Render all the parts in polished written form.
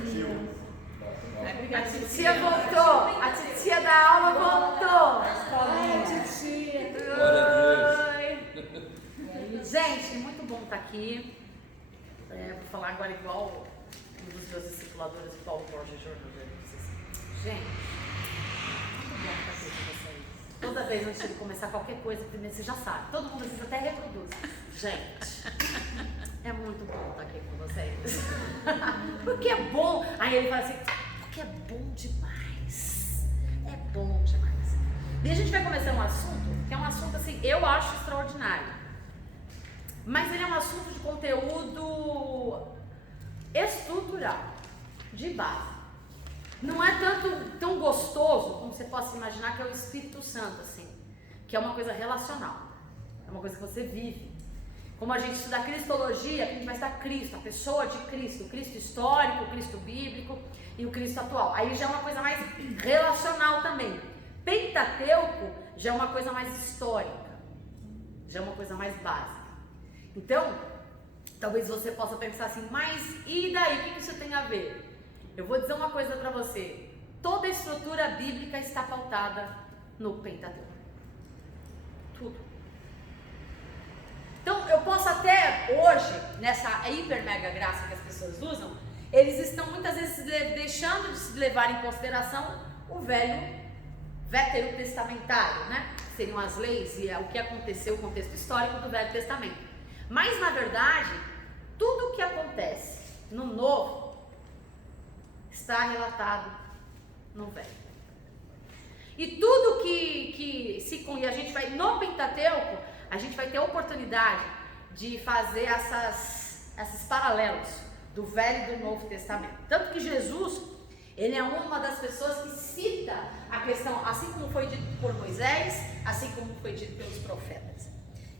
A titia voltou. A titia da aula voltou. Ai, titia. Oi. Gente, muito bom estar aqui. Vou falar agora igual um dos meus discipuladores, Paulo Borges Júnior. Gente, muito bom estar aqui com vocês. Toda vez antes de começar qualquer coisa, primeiro você já sabe. Todo mundo às vezes até reproduz. Gente, é muito bom estar aqui com vocês. Porque é bom. Aí ele fala assim, porque é bom demais. É bom demais. E a gente vai começar um assunto, que é um assunto assim, eu acho extraordinário. Mas ele é um assunto de conteúdo estrutural, de base. Não é tão gostoso como você possa imaginar, que é o Espírito Santo, assim, que é uma coisa relacional, é uma coisa que você vive. Como a gente estuda Cristologia, a gente vai estudar Cristo, a pessoa de Cristo, o Cristo histórico, o Cristo bíblico e o Cristo atual. Aí já é uma coisa mais relacional também. Pentateuco já é uma coisa mais histórica, já é uma coisa mais básica. Então, talvez você possa pensar assim, mas e daí, o que isso tem a ver? Eu vou dizer uma coisa para você, toda a estrutura bíblica está pautada no Pentateuco, tudo. Então, eu posso até hoje, nessa hiper mega graça que as pessoas usam, eles estão muitas vezes deixando de se levar em consideração o velho veterotestamentário, né? Que seriam as leis e o que aconteceu, o contexto histórico do Velho Testamento. Mas, na verdade, tudo o que acontece no Novo está relatado no Velho. E tudo e a gente vai, no Pentateuco, a gente vai ter a oportunidade de fazer esses paralelos do Velho e do Novo Testamento. Tanto que Jesus, ele é uma das pessoas que cita a questão, assim como foi dito por Moisés, assim como foi dito pelos profetas.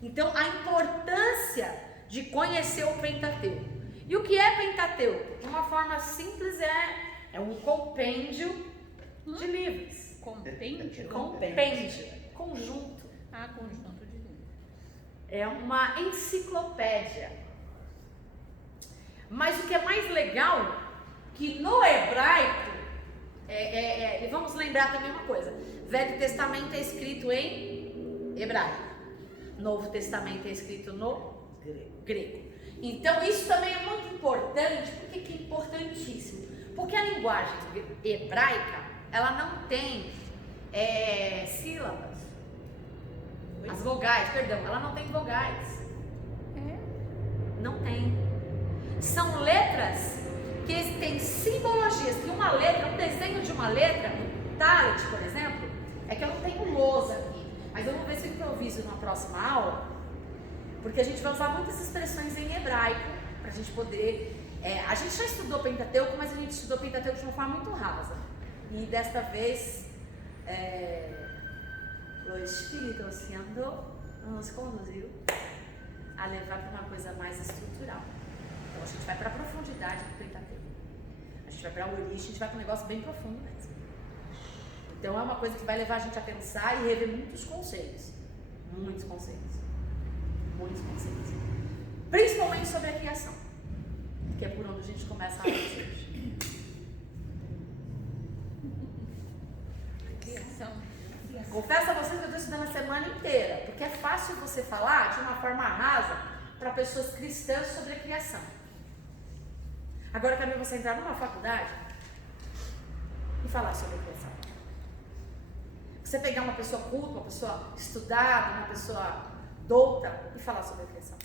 Então, a importância de conhecer o Pentateuco. E o que é Pentateuco? De uma forma simples, é um compêndio de livros. Compêndio? Compêndio. Conjunto. Conjunto de livros. É uma enciclopédia. Mas o que é mais legal, que no hebraico, e vamos lembrar também uma coisa, Velho Testamento é escrito em hebraico. Novo Testamento é escrito no grego. Então isso também é muito importante. Por que é importantíssimo? Porque a linguagem hebraica, ela não tem sílabas. As vogais, perdão, ela não tem vogais. Não tem. São letras que têm simbologias. Que uma letra, um desenho de uma letra, um talet, por exemplo, é que eu não tenho lousa aqui. Mas eu vou ver se eu improviso na próxima aula, porque a gente vai usar muitas expressões em hebraico, para a gente poder... a gente já estudou Pentateuco, mas a gente estudou Pentateuco de uma forma muito rasa. E desta vez, o Espírito Santo nos conduziu a levar para uma coisa mais estrutural. Então a gente vai para a profundidade do Pentateuco. A gente vai para a origem, a gente vai para um negócio bem profundo mesmo. Então é uma coisa que vai levar a gente a pensar e rever muitos conceitos. Muitos conceitos. Muitos conceitos. Principalmente sobre a criação, que é por onde a gente começa a aula hoje. Criação. Confesso a vocês que eu estou estudando a semana inteira, porque é fácil você falar de uma forma rasa para pessoas cristãs sobre a criação. Agora cabe você entrar numa faculdade e falar sobre a criação. Você pegar uma pessoa culta, uma pessoa estudada, uma pessoa douta e falar sobre a criação.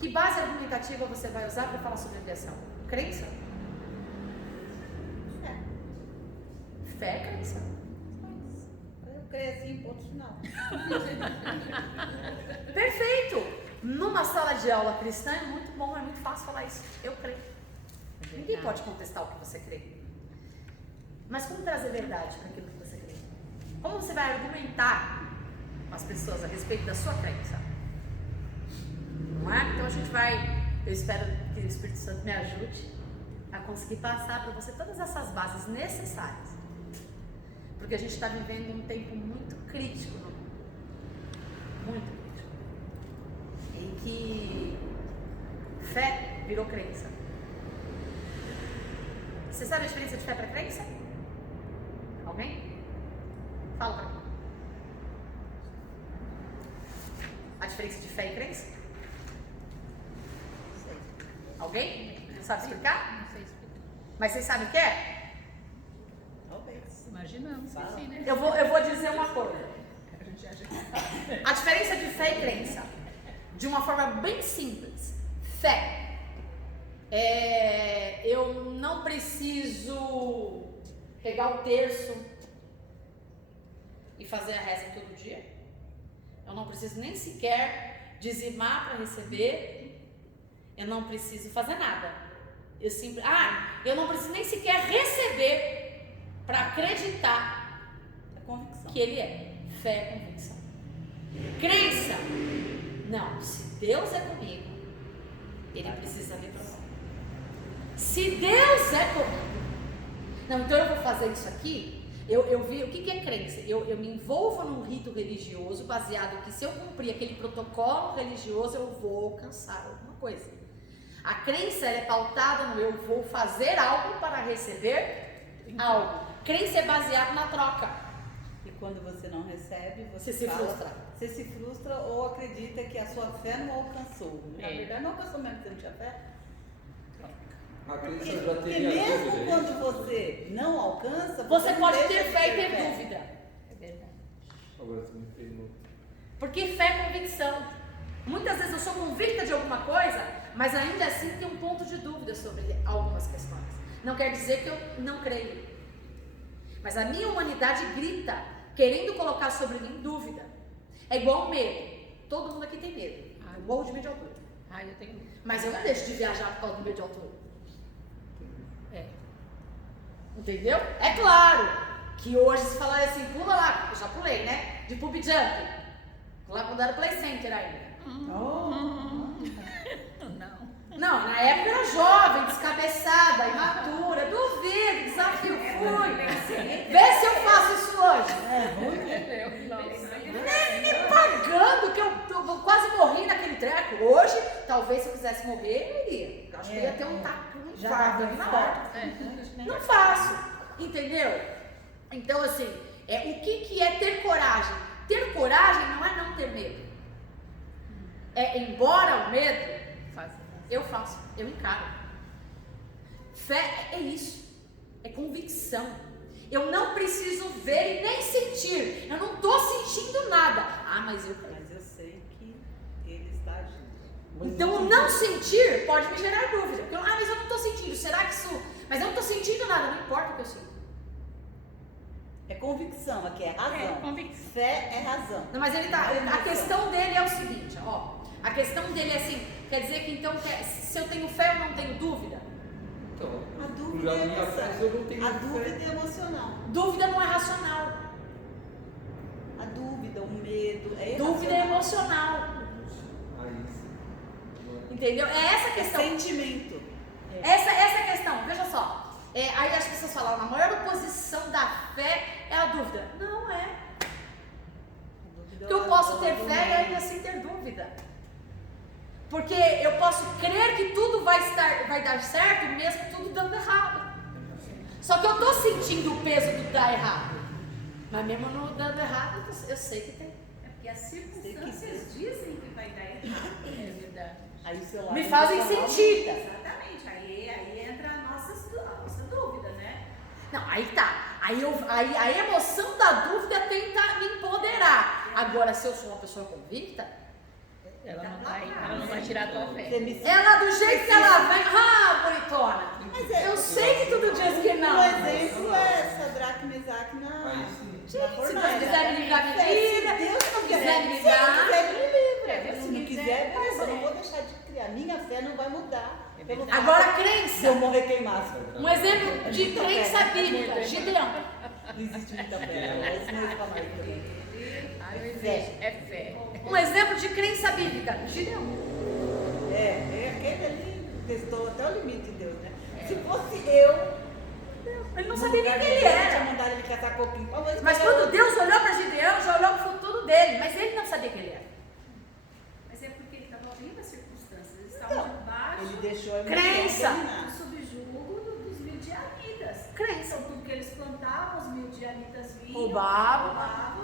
Que base argumentativa você vai usar para falar sobre a criação? Crença? Fé, crença. Eu cresci, ponto final. Perfeito! Numa sala de aula cristã é muito bom, é muito fácil falar isso. Eu creio. Ninguém pode contestar o que você crê. Mas como trazer verdade para aquilo que você crê? Como você vai argumentar com as pessoas a respeito da sua crença? Não é? Então a gente vai, eu espero que o Espírito Santo me ajude a conseguir passar para você todas essas bases necessárias. Porque a gente está vivendo um tempo muito crítico no mundo. Muito crítico. Em que fé virou crença. Você sabe a diferença de fé para crença? Alguém? Fala pra mim. A diferença de fé e crença? Não sei. Alguém? Não sabe explicar? Não sei explicar. Mas vocês sabem o que é? Talvez. Imaginamos que sim, né? Eu vou dizer uma coisa. A gente acha que sabe. A diferença de fé e crença, de uma forma bem simples. Fé. Eu não preciso pegar o terço e fazer a reza todo dia. Eu não preciso nem sequer dizimar para receber. Eu não preciso fazer nada. Eu não preciso nem sequer receber para acreditar É convicção. que ele é. Fé é convicção. Crença. Não, se Deus é comigo, ele precisa me provar. Se Deus é comigo, não, então eu vou fazer isso aqui. Eu vi, o que é crença? Eu me envolvo num rito religioso baseado que se eu cumprir aquele protocolo religioso eu vou alcançar alguma coisa. A crença ela é pautada no eu vou fazer algo para receber algo. Crença é baseada na troca. E quando você não recebe, Você se frustra. Você se frustra ou acredita que a sua fé não alcançou. Na É. verdade, não alcançou mesmo, você não tinha fé. A crença Porque, já porque teria mesmo dúvida, quando você não alcança, Você não pode deixa ter de fé e ter dúvida. É verdade. Agora você me fez no... Porque fé é convicção. Muitas vezes eu sou convicta de alguma coisa, mas ainda assim tem um ponto de dúvida sobre algumas questões. Não quer dizer que eu não creio. Mas a minha humanidade grita, querendo colocar sobre mim dúvida. É igual medo. Todo mundo aqui tem medo. Eu morro de medo de altura. Eu tenho. Mas eu não deixo de viajar por causa do medo de altura. É. Entendeu? É claro que hoje se falar assim, pula lá, eu já pulei, né? De pub jump. Lá quando era Play Center ainda. Não. Não, na época eu era jovem, descabeçada, imatura, duvido, desafio, fui. Vê se eu faço isso hoje. Me pagando, que eu quase morri naquele treco. Hoje, talvez se eu quisesse morrer, eu iria. Eu acho que eu ia ter um taco, um Já infarto dava na infarto. hora. Não faço, entendeu? Então, assim, o que é ter coragem? Ter coragem não é não ter medo. Embora o medo, eu faço, eu encaro. Fé é isso, é convicção. Eu não preciso ver e nem sentir. Eu não estou sentindo nada. Mas eu creio. Mas eu sei que ele está agindo. Então, o não sentir pode me gerar dúvida. Porque, mas eu não estou sentindo. Será que isso... Mas eu não estou sentindo nada. Não importa o que eu sinto. É convicção, aqui é razão. É convicção. Fé é razão. Não, mas ele tá... A questão dele é o seguinte, ó. A questão dele é assim... Quer dizer que, então, se eu tenho fé, eu não tenho dúvida? Então, A dúvida já é minha fé, eu não tenho a fé. dúvida é emocional. Dúvida não é racional. A dúvida, o medo, é Dúvida é irracional. emocional. Aí sim. Entendeu? É essa a É questão. sentimento. Essa é a questão. Veja só. Aí as pessoas falam, a maior oposição da fé é a dúvida. Não é. Porque eu posso ter fé e ainda assim ter dúvida. Porque eu posso crer que tudo vai dar certo, mesmo tudo dando errado. Só que eu estou sentindo o peso do dar errado. Mas mesmo no dando errado, eu sei que tem. É porque as circunstâncias dizem que vai dar errado. É verdade. Aí o seu lado Me fazem emocional- sentir. Exatamente. Aí entra a nossa dúvida, né? Não, aí tá. Aí a emoção da dúvida tenta me empoderar. Agora, se eu sou uma pessoa convicta, Ela não vai tirar a tua Você fé. me ela do jeito que ela vem, bonitona. Mas Eu sei que tudo diz que não. Um exemplo é Sadraque, Mesaque na... Aí sim. Se Deus quiser me livrar da Se vida, Deus se não quiser me Se Ele livrar. quiser, me livra. É, Se não quiser, beleza, eu não vou deixar de criar. Minha fé não vai mudar. Eu vou Agora, se eu crença. morrer queimado. Um exemplo de crença bíblica. Gideão. Não existe muita fé. Mas não é mais também. É fé. Um exemplo de crença bíblica. Gideão. Aquele ali testou até o limite de Deus, né? Se fosse eu, Ele não no sabia nem lugar quem de ele Deus, eu tinha era. mandado ele catar coquinho. Mas quando Deus olhou para Gideão, já olhou para o futuro dele. Mas ele não sabia quem ele era. Mas é porque ele estava ouvindo as circunstâncias. Eles Então, estavam debaixo ele deixou a Crença. do subjugo dos midianitas. vinho, O babo.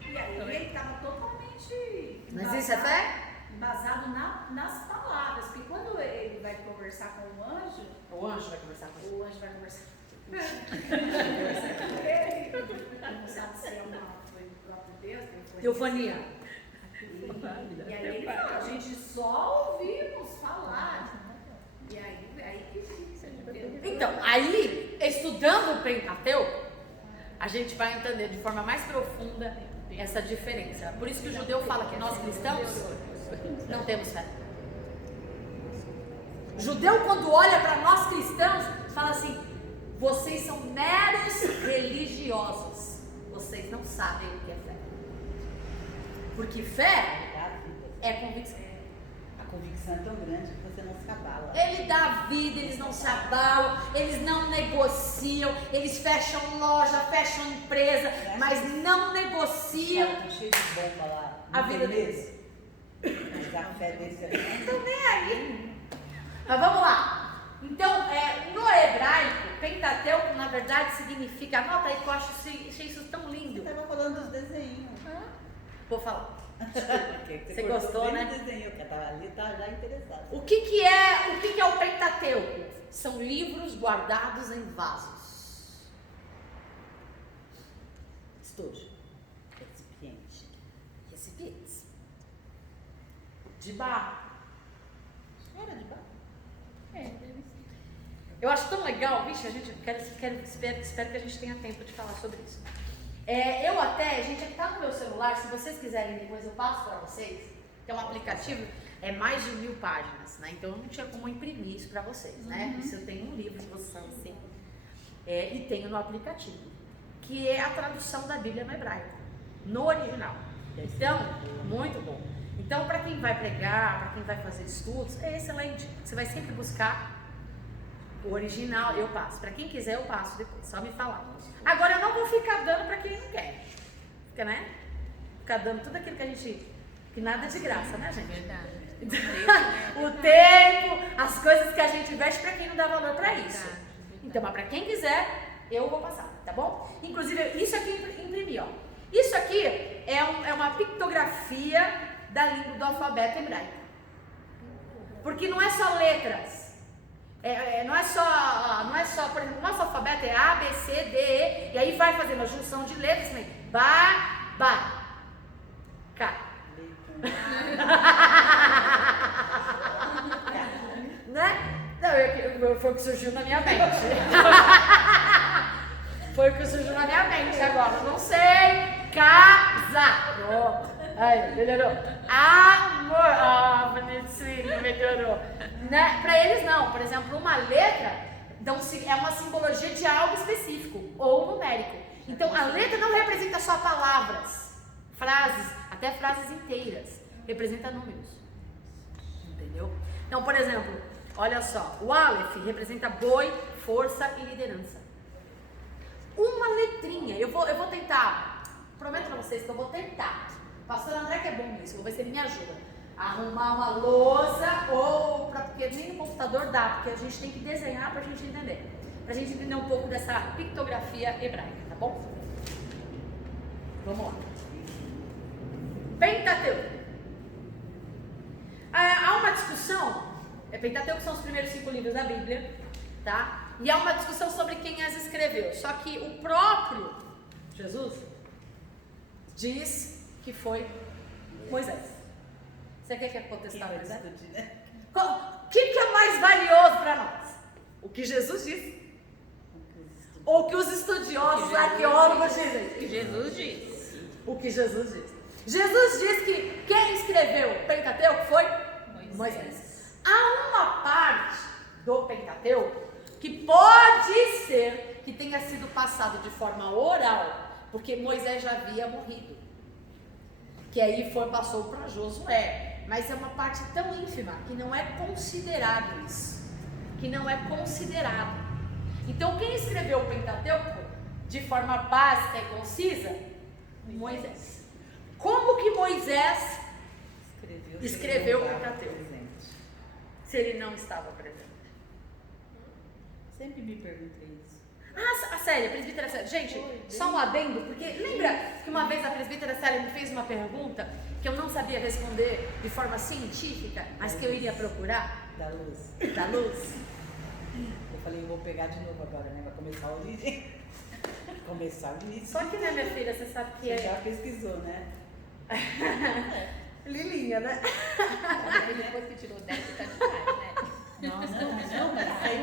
E aí ele estava totalmente Mas isso é fé? embasado nas palavras. Porque quando ele vai conversar com o anjo Vai conversar com ele. o anjo vai conversar. Ele não sabe se foi do próprio Deus. Teofania. E aí ele fala, a gente só ouvimos falar. E aí que entendeu? Então, aí, estudando o Pentateuco, a gente vai entender de forma mais profunda essa diferença. Por isso que o judeu fala que nós cristãos não temos fé. O judeu, quando olha para nós cristãos, fala assim: vocês são meros religiosos. Vocês não sabem o que é fé. Porque fé é convicção. A convicção é tão grande que você não se abala. Ele dá vida, eles não se abalam, eles não negociam, eles fecham loja, fecham empresa, mas não negociam Tá cheio de bomba lá. a vida deles. Mas a fé desse é. Não estão nem aí. Mas vamos lá. Então, no hebraico, Pentateuco, na verdade, significa. Anota aí que eu achei isso tão Você lindo. estava falando dos desenhos. Vou falar. Você gostou, né? Desenho, que estava ali, tá já interessado. O que é o Pentateuco? São livros guardados em vasos. Estojo. Recipiente. Recipientes. De barro. Era de barro. Deve ser. Eu acho tão legal, bicho, espero que a gente tenha tempo de falar sobre isso. A gente está no meu celular, se vocês quiserem depois eu passo para vocês, tem um aplicativo, mais de 1000 páginas, né? Então eu não tinha como imprimir isso para vocês, né? Isso eu tenho um livro de vocês assim, e tenho no aplicativo, que é a tradução da Bíblia no hebraico, no original. Então, muito bom. Então, para quem vai pregar, para quem vai fazer estudos, é excelente. Você vai sempre buscar o original, eu passo. Para quem quiser, eu passo depois. Só me falar. Agora, eu não vou ficar dando para quem não quer. Fica, né? Ficar dando tudo aquilo que a gente... Que nada é de graça, né, gente? Verdade. O tempo, as coisas que a gente investe para quem não dá valor para isso. Então, mas para quem quiser, eu vou passar, tá bom? Inclusive, isso aqui imprimi, ó. Isso aqui é uma pictografia da língua do alfabeto hebraico. Porque não é só letras. Não é só, por exemplo, nosso alfabeto é A, B, C, D, E, e aí vai fazendo a junção de letras também. K. Né? Não, foi o que surgiu na minha mente. Foi o que surgiu na minha mente agora. Não sei. Casa. Pronto. Aí, melhorou. Amor. Bonitinho, melhorou. Né? Para eles não. Por exemplo, uma letra é uma simbologia de algo específico ou numérico. Então, a letra não representa só palavras, frases, até frases inteiras. Representa números. Entendeu? Então, por exemplo, olha só. O Aleph representa boi, força e liderança. Uma letrinha. Eu vou tentar. Prometo para vocês que eu vou tentar. O pastor André que é bom nisso. Vou ver se ele me ajuda. Arrumar uma lousa porque nem no computador dá, porque a gente tem que desenhar para a gente entender. Para a gente entender um pouco dessa pictografia hebraica, tá bom? Vamos lá. Pentateuco. Há uma discussão. Pentateuco são os primeiros 5 livros da Bíblia, tá? E há uma discussão sobre quem as escreveu. Só que o próprio Jesus diz que foi Moisés. Você quer que contestar Moisés? O que é mais valioso para nós? O que Jesus diz? Ou o que os estudiosos, arqueólogos dizem? O que Jesus diz. O que Jesus diz. Jesus diz que quem escreveu o Pentateuco foi Moisés. Há uma parte do Pentateuco que pode ser que tenha sido passado de forma oral, porque Moisés já havia morrido. Que aí passou para Josué. Mas é uma parte tão ínfima que não é considerado isso. Que não é considerado. Então, quem escreveu o Pentateuco de forma básica e concisa? Moisés. Como que Moisés escreveu o Pentateuco? Se ele não estava presente. Sempre me perguntei isso. Célia, presbítera Célia. Gente, só um adendo, porque lembra que uma vez a presbítera Célia me fez uma pergunta que eu não sabia responder de forma científica, mas que eu iria procurar? Da luz. Da luz. Eu falei, eu vou pegar de novo agora, né? Vai começar a origem. Começar a origem. Só que, né, minha filha, você sabe que Você é já pesquisou, né? Lilinha, né? Depois que tirou 10, você tá demais, né? Não, mas aí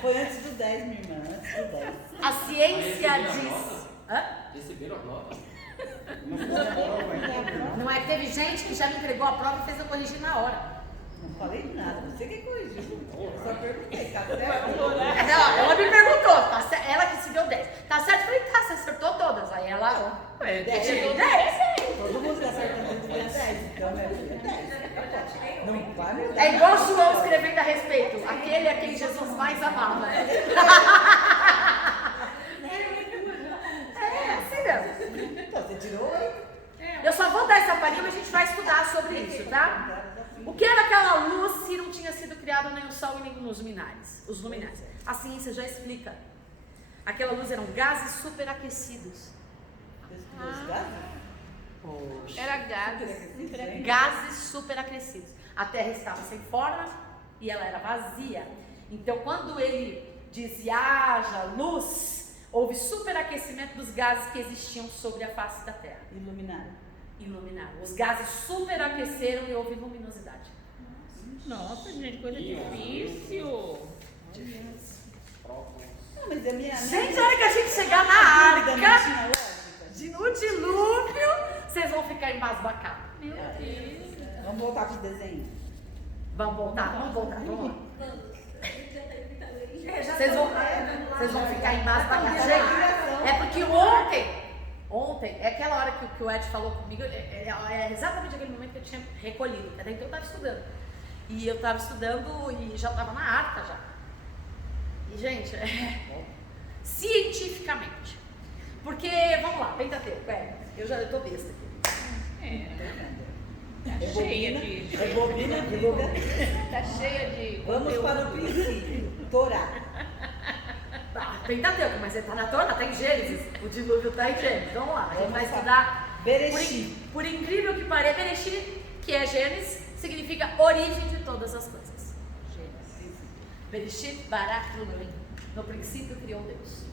foi antes do 10, minha irmã, antes do 10. A ciência Receberam a diz. nota? Hã? Receberam a nota? Não é que teve gente que já me entregou a prova e fez eu corrigir na hora. Não falei nada, você que corrigiu. Eu só perguntei, tá certo? Não, ela me perguntou, tá certo? Ela que se deu 10. Tá certo? Eu falei, tá, você acertou todas. Aí ela. Eu tirei 10. Todo mundo que acerta tudo ganha 10, então minha filha, 10. Não vale o 10. É igual João escrevendo a respeito. Aquele a quem Jesus mais amava. É assim mesmo. Então, você tirou 8. Eu só vou dar essa palhinha, mas a gente vai estudar sobre isso, tá? O que era aquela luz se não tinha sido criado nem o Sol e nem os luminares? A ciência já explica. Aquela luz eram gases superaquecidos. Você estudou os gases? Poxa. Era gases. Gases superaquecidos. A Terra estava sem forma e ela era vazia. Então, quando ele dizia haja luz, houve superaquecimento dos gases que existiam sobre a face da Terra. Iluminado. Iluminaram. Os gases superaqueceram e houve luminosidade. Nossa, gente, coisa difícil. Não, mas a minha. Gente, a hora que a gente chegar na dúvida não arca, tinha lógica. no dilúvio, vocês vão ficar embasbacados. Meu Deus. Vamos voltar pro desenho. Vamos voltar. Vamos lá. Vocês vão ficar embasbacados. Gente, é porque ontem, é aquela hora que o Ed falou comigo, é exatamente aquele momento que eu tinha recolhido. Até então eu estava estudando. E eu estava estudando e já estava na arca já. E, gente, cientificamente. Porque, vamos lá, Pentateuco, eu tô besta aqui. Tá cheia de. Rebobina a vida. Tá cheia de. Vamos para o princípio. Torá. Pentateuco, mas ele tá na Torá, tá em Gênesis. O dilúvio tá em Gênesis. Vamos lá, a gente vai estudar. Bereshit. Por incrível que pareça, Bereshit, que é Gênesis, significa origem de todas as coisas. Gênesis. Bereshit bara Elohim. No princípio criou Deus.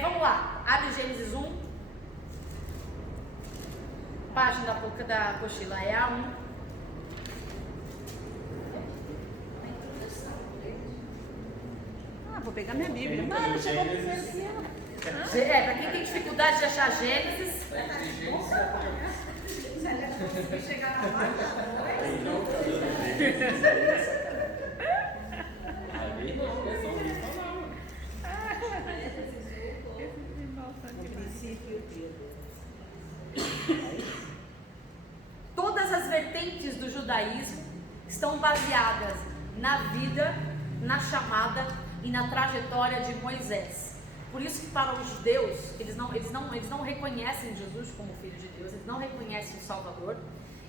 Vamos lá, abre Gênesis 1. Página da apostila é a 1. Vou pegar minha Bíblia. Não chegou primeiro aqui. Para quem tem dificuldade de achar Gênesis, No princípio, todas as vertentes do judaísmo estão baseadas na vida, na chamada e na trajetória de Moisés. Por isso que para os judeus, eles não reconhecem Jesus como Filho de Deus, eles não reconhecem o Salvador,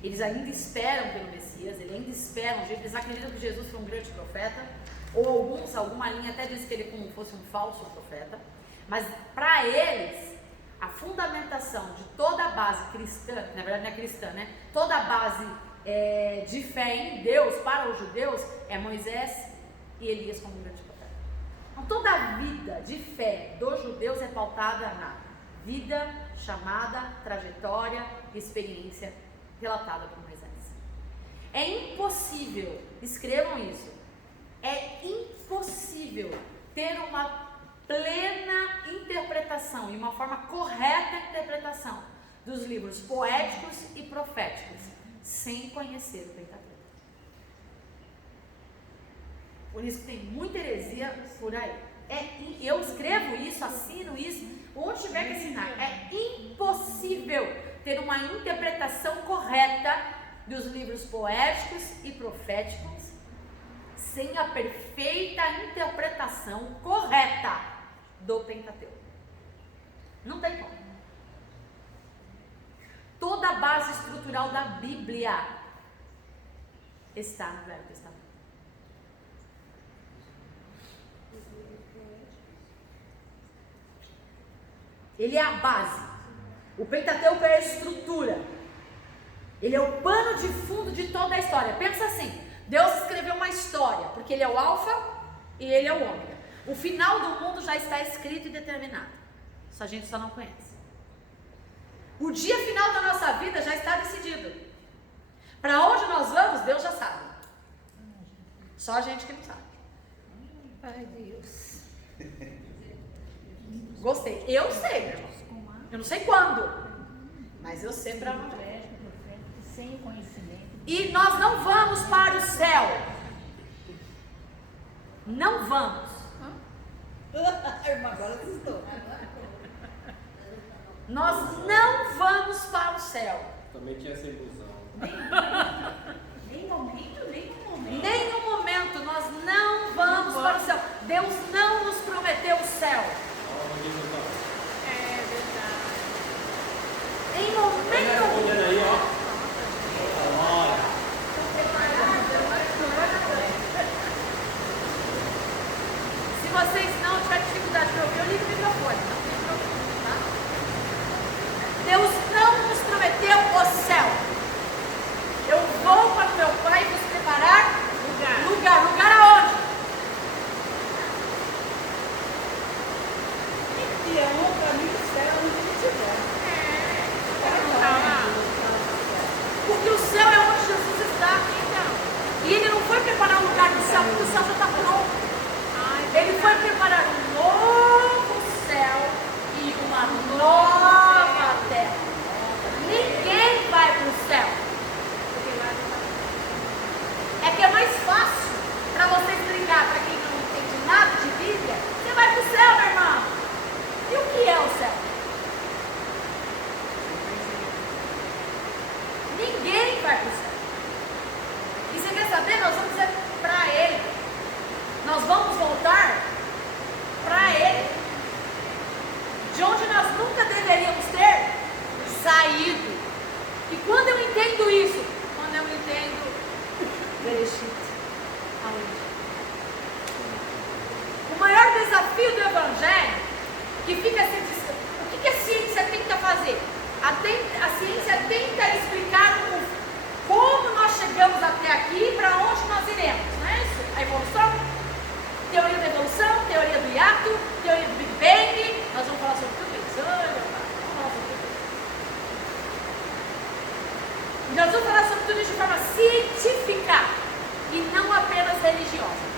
eles ainda esperam pelo Messias, eles acreditam que Jesus foi um grande profeta, ou alguma linha até diz que ele como fosse um falso profeta, mas para eles, a fundamentação de toda a base cristã, na verdade não é cristã, né? Toda a base de fé em Deus para os judeus é Moisés e Elias como um grande profeta. Então toda a vida de fé dos judeus é pautada na vida, chamada, trajetória e experiência relatada por Moisés. É impossível, escrevam isso, é impossível ter uma plena interpretação e uma forma correta de interpretação dos livros poéticos e proféticos sem conhecer o Pentateuco. Por isso que tem muita heresia por aí. Eu escrevo isso, assino isso, onde tiver que assinar. É impossível ter uma interpretação correta dos livros poéticos e proféticos sem a perfeita interpretação correta do Pentateuco. Não tem como. Toda a base estrutural da Bíblia está no Velho Testamento. Ele é a base. O Pentateuco é a estrutura. Ele é o pano de fundo de toda a história. Pensa assim, Deus escreveu uma história, porque Ele é o alfa e Ele é o ômega. O final do mundo já está escrito e determinado. Isso a gente só não conhece. O dia final da nossa vida já está decidido. Para onde nós vamos, Deus já sabe. Só a gente que não sabe. Ai, Deus. Gostei. Eu sei, meu irmão. Eu não sei quando, mas eu sei para onde é. Sem conhecimento. E nós não vamos para o céu. Não vamos. A irmã agora assustou. Nós não vamos para o céu. Também tinha essa ilusão. Nem momento, nem no momento. Nem no momento nós não vamos para o céu. Deus não nos prometeu o céu. É verdade. Em momento algum. Respondendo aí, ó. Olha. Se vocês não tiverem dificuldade para ouvir, eu ligo o microfone. Não tem problema, tá? Deus não nos prometeu o céu. Eu vou para o meu Pai vos preparar lugar. Lugar aonde? Então, para mim, o céu é onde ele estiver. Porque o céu é onde Jesus está. E Ele não foi preparar um lugar do céu, porque o céu já está pronto. Ele foi preparar um novo céu e uma nova terra. Ninguém vai para o céu. É que é mais fácil para você explicar para quem não entende nada de Bíblia. Você vai para o céu, meu irmão. E o que é o céu? Ninguém vai para o céu. E você quer saber? Nós vamos dizer para Ele. Nós vamos voltar para Ele. De onde nós nunca deveríamos ter saído. E quando eu entendo isso? Quando eu entendo Bereshit, a origem. O maior desafio do Evangelho, que fica assim, o que a ciência tenta fazer? A ciência tenta explicar como nós chegamos até aqui e para onde nós iremos, não é isso? A evolução, teoria da evolução, teoria do hiato, teoria do Big Bang, nós vamos falar sobre tudo isso. Vamos falar sobre tudo isso. E nós vamos falar sobre tudo isso de forma científica e não apenas religiosa.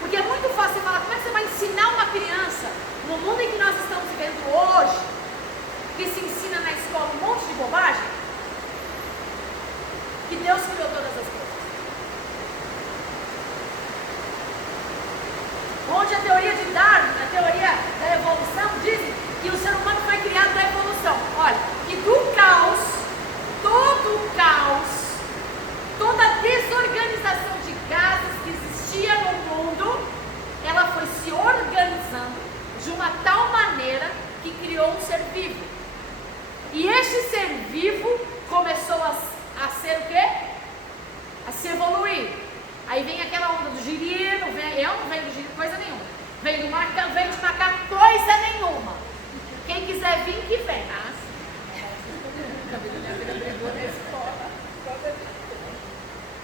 Porque é muito fácil você falar, como é que você vai ensinar uma criança no mundo em que nós estamos vivendo hoje, que se ensina na escola um monte de bobagem, que Deus criou todas as coisas. Onde a teoria de Darwin, a teoria da evolução, dizem que o ser humano foi criado da evolução. Olha, que do caos, todo o caos, toda a desorganização de gases que existia no mundo, ela foi se organizando de uma tal maneira que criou um ser vivo. E este ser vivo começou a ser o quê? A se evoluir. Aí vem aquela onda do girino, eu não venho do girino coisa nenhuma. Vem de macaco coisa nenhuma. Quem quiser vir, que vem.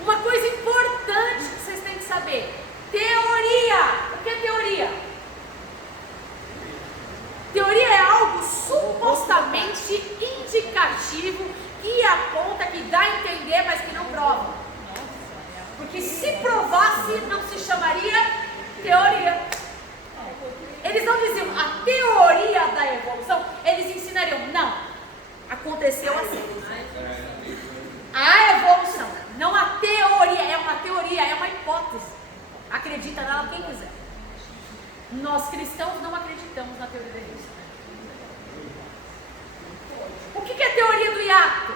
Uma coisa importante que vocês têm que saber. Teoria. O que é teoria? Teoria é algo supostamente indicativo que aponta, que dá a entender, mas que não prova. Porque se provasse, não se chamaria teoria. Eles não diziam a teoria da evolução, eles ensinariam, não, aconteceu assim. A evolução, não a teoria, é uma teoria, é uma hipótese. Acredita nela quem quiser. Nós cristãos não acreditamos na teoria da evolução. O que é a teoria do hiato?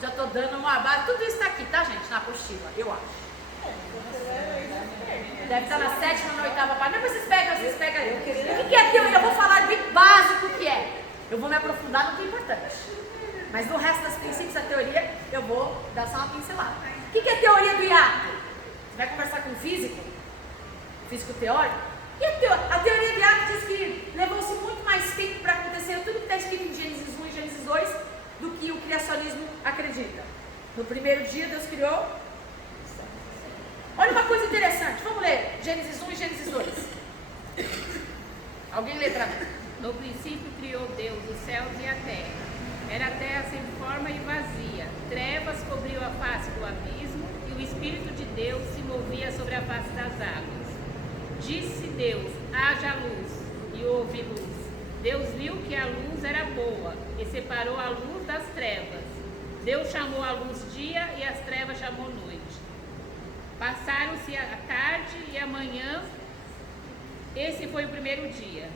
Já estou dando uma base, tudo isso está aqui, tá, gente? Na apostila, eu acho. Deve estar na 7ª, na 8ª página. Mas vocês pegam aí. O que é a teoria? Eu vou falar bem básico o que é. Eu vou me aprofundar no que é importante. Mas no resto dos princípios da teoria, eu vou dar só uma pincelada. O que é a teoria do hiato? Você vai conversar com um físico teórico? E a teoria do hiato diz que levou-se muito mais tempo aconteceu tudo que está escrito em Gênesis 1 e Gênesis 2 do que o criacionismo acredita. No primeiro dia Deus criou. Olha uma coisa interessante, vamos ler Gênesis 1 e Gênesis 2. Alguém lê para mim? No princípio criou Deus os céus e a terra. Era a terra sem forma e vazia. Trevas cobriu a face do abismo e o Espírito de Deus se movia sobre a face das águas. Disse Deus, haja luz, e houve luz. Deus viu que a luz era boa e separou a luz das trevas. Deus chamou a luz dia e as trevas chamou noite. Passaram-se a tarde e a manhã. Esse foi o primeiro dia.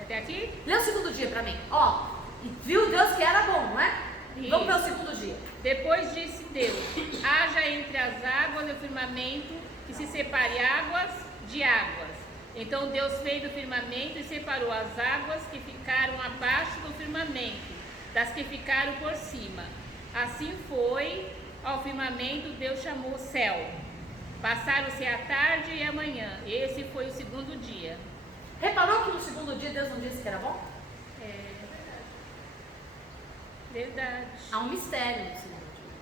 Até aqui? Lê o segundo dia para mim. Ó, e viu Deus que era bom, não é? Isso. Vamos ver o segundo dia. Depois disse Deus, haja entre as águas e o firmamento que se separe águas de águas. Então Deus fez o firmamento e separou as águas que ficaram abaixo do firmamento, das que ficaram por cima. Assim foi, ao firmamento Deus chamou céu. Passaram-se a tarde e a manhã. Esse foi o segundo dia. Reparou que no segundo dia Deus não disse que era bom? É verdade. Há um mistério no segundo dia.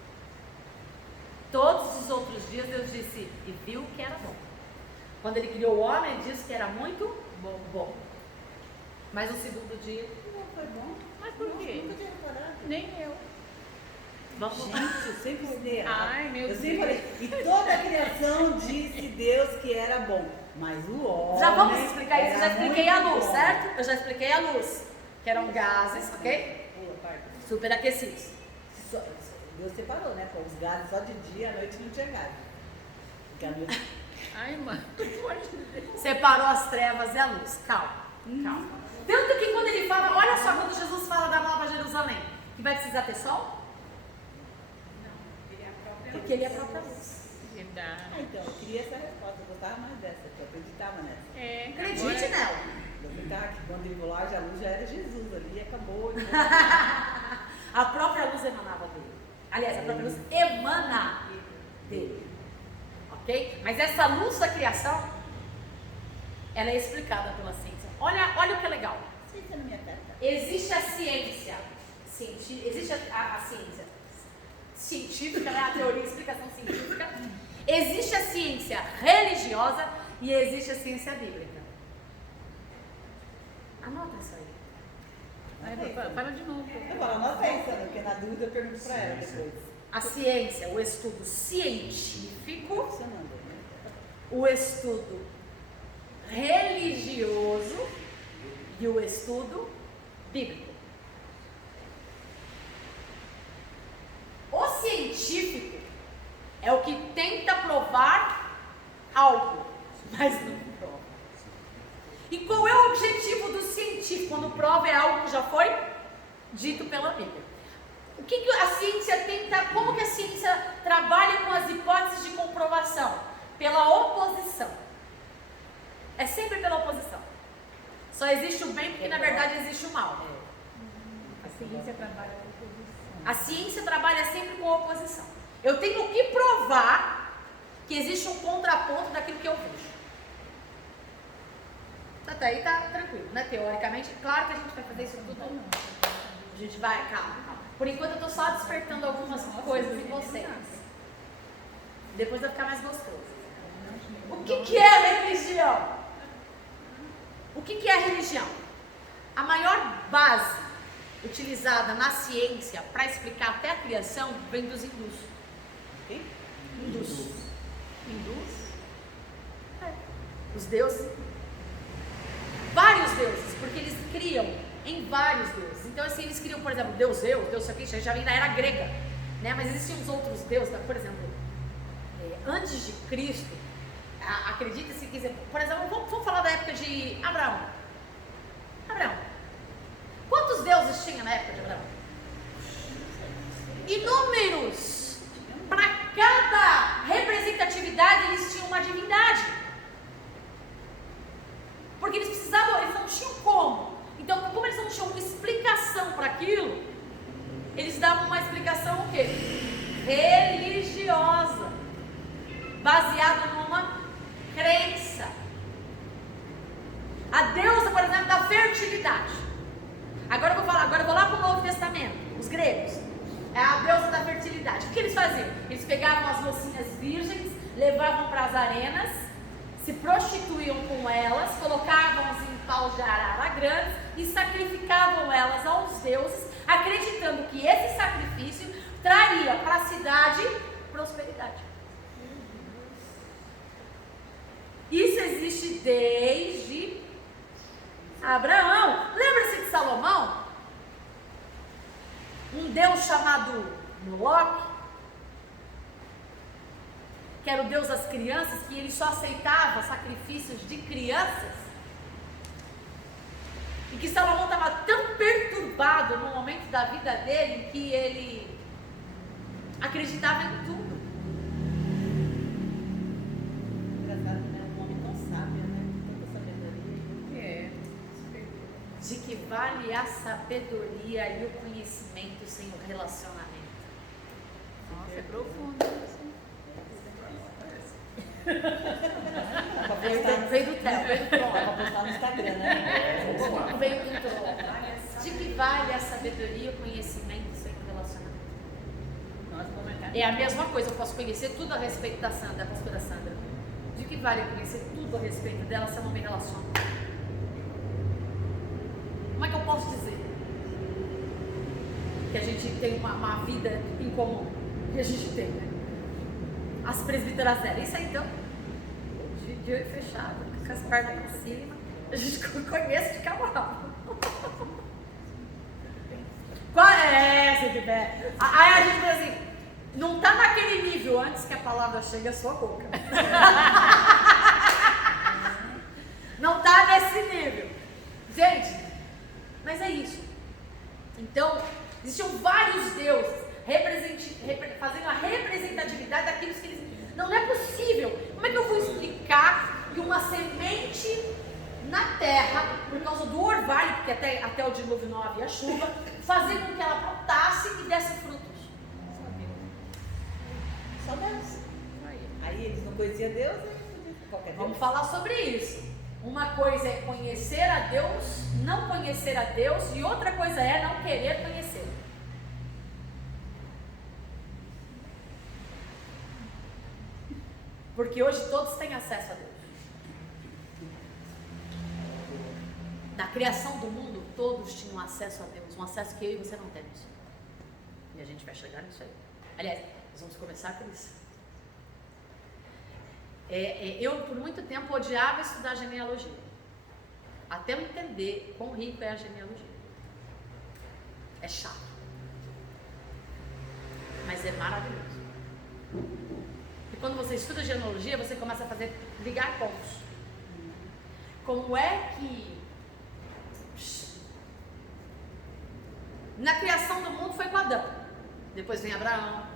Todos os outros dias Deus disse e viu que era bom. Quando ele criou o homem, ele disse que era muito bom. Mas no segundo dia, Não foi bom. Mas por quê? Nunca tinha reparado. Nem eu. vamos Gente, eu sempre falei errado. Ai, meu Eu sempre Deus. falei, e toda a criação disse Deus que era bom, mas o homem... Já vamos explicar isso, eu já era expliquei a muito luz, bom. certo? Eu já expliquei a luz, que eram gases, ok? Pula, parte. Superaquecidos. Deus separou, né? Pô, os gases só de dia, à noite não tinha gás. Porque à noite... Ai, mano. Separou as trevas e a luz. Calma, calma. Tanto que quando ele fala, olha só, quando Jesus fala da Nova Jerusalém, que vai precisar ter sol? Porque ele é a própria luz. Verdade. Ah, então, eu queria essa resposta, eu gostava mais dessa, porque eu acreditava nessa. É, Acredite agora- nela. Eu acreditava que quando ele falou, a luz já era Jesus ali, e acabou. A própria luz emanava dele. Aliás, a própria luz emana dele. Ok? Mas essa luz da criação, ela é explicada pela ciência. Olha o que é legal. Ciência não me afeta. Existe a ciência. Existe a ciência científica, né? A teoria e explicação científica. Existe a ciência religiosa e existe a ciência bíblica. Anota isso aí. Ai, fala de novo. Eu falo, não pensa, porque na dúvida eu pergunto pra ela depois. A ciência, o estudo científico, Funcionando, né? o estudo religioso e o estudo bíblico. O científico é o que tenta provar algo, mas não prova. E qual é o objetivo do científico quando prova é algo que já foi dito pela Bíblia? O que a ciência tenta, como que a ciência trabalha com as hipóteses de comprovação? Pela oposição. É sempre pela oposição. Só existe o bem porque na verdade existe o mal. A ciência trabalha com oposição. A ciência trabalha sempre com oposição. Eu tenho que provar que existe um contraponto daquilo que eu vejo. Até aí tá tranquilo, né? Teoricamente, claro que a gente vai fazer isso tudo. A gente vai, calma. Por enquanto eu tô só despertando algumas coisas em vocês. Depois vai ficar mais gostoso. O que é religião? O que é religião? A maior base utilizada na ciência para explicar até a criação vem dos hindus. Quem? Hindus. Hindus? É. Os deuses. Vários deuses, porque eles criam em vários deuses. Então, assim, eles criam, por exemplo, Deus Zeus, Deus Saquim, já vem da era grega, né? Mas existiam os outros deuses, por exemplo, antes de Cristo, acredita se quiser, por exemplo, vamos falar da época de Abraão. Abraão. Quantos deuses tinha na época de Abraão? Inúmeros. Para cada representatividade eles tinham uma divindade. Porque eles precisavam, eles não tinham como. Então, como eles não tinham uma explicação para aquilo, eles davam uma explicação o quê? Religiosa. Baseada numa crença. A deusa, por exemplo, da fertilidade. Agora que eles faziam? Eles pegavam as mocinhas virgens, levavam para as arenas, se prostituíam com elas, colocavam-as em paus de arara grandes e sacrificavam elas aos deuses, acreditando que esse sacrifício traria para a cidade prosperidade. Isso existe desde Abraão. Lembra-se de Salomão? Um deus chamado Moloque, que era o deus das crianças, que ele só aceitava sacrifícios de crianças. E que Salomão estava tão perturbado no momento da vida dele que ele acreditava em tudo. Engraçado, né? Um homem tão sábio, né? Tanta sabedoria. De que vale a sabedoria e o conhecimento sem o relacionamento? Nossa, é profundo isso. Veio do Theo, veio do Pra trono. postar no Instagram, né? Veio do trono. De que vale a sabedoria e o conhecimento sem o relacionamento? Nossa, comentário. É a mesma coisa, eu posso conhecer tudo a respeito da Sandra, da pastora Sandra. De que vale eu conhecer tudo a respeito dela se eu não me relaciono? Como é que eu posso dizer que a gente tem uma vida em comum? Que a gente tem, né? As presbíteras dela. Isso aí, então, de olho fechado, com as pernas pra cima, a gente conhece de cabo a rabo. Qual é, se tiver? Aí a gente fala assim, não tá naquele nível antes que a palavra chegue à sua boca. Não tá nesse nível. Gente, mas é isso. Então, existiam vários deuses fazendo a representatividade daquilo que eles... Não é possível. Como é que eu vou explicar que uma semente na terra, por causa do orvalho, porque até o dilúvio não havia chuva, fazer com que ela brotasse e desse frutos? Só Deus. Aí eles não conheciam Deus, qualquer Deus. Vamos falar sobre isso. Uma coisa é conhecer a Deus, não conhecer a Deus, e outra coisa é não querer conhecer. Porque hoje todos têm acesso a Deus. Na criação do mundo, todos tinham acesso a Deus, um acesso que eu e você não temos. E a gente vai chegar nisso aí. Aliás, nós vamos começar por isso. Eu, por muito tempo, odiava estudar genealogia. Até eu entender quão rico é a genealogia. É chato. Mas é maravilhoso. E quando você estuda genealogia, você começa a ligar pontos. Como é que... Na criação do mundo foi com Adão. Depois vem Abraão.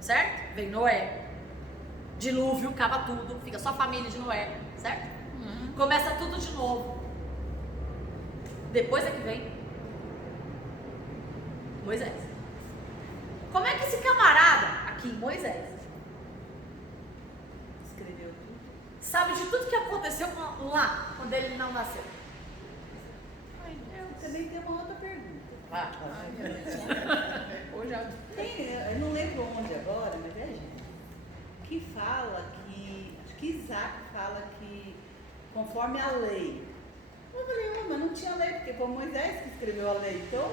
Certo? Vem Noé. Dilúvio, acaba tudo, fica só a família de Noé, certo? Começa tudo de novo. Depois é que vem Moisés. Como é que esse camarada aqui, Moisés, Escreveu tudo. sabe de tudo que aconteceu lá, quando ele não nasceu? Eu também tenho uma outra pergunta. Hoje Eu não lembro onde agora, mas é gente que fala que, acho que Isaac fala que conforme a lei. Eu falei, mas não tinha lei, porque foi Moisés que escreveu a lei. Então,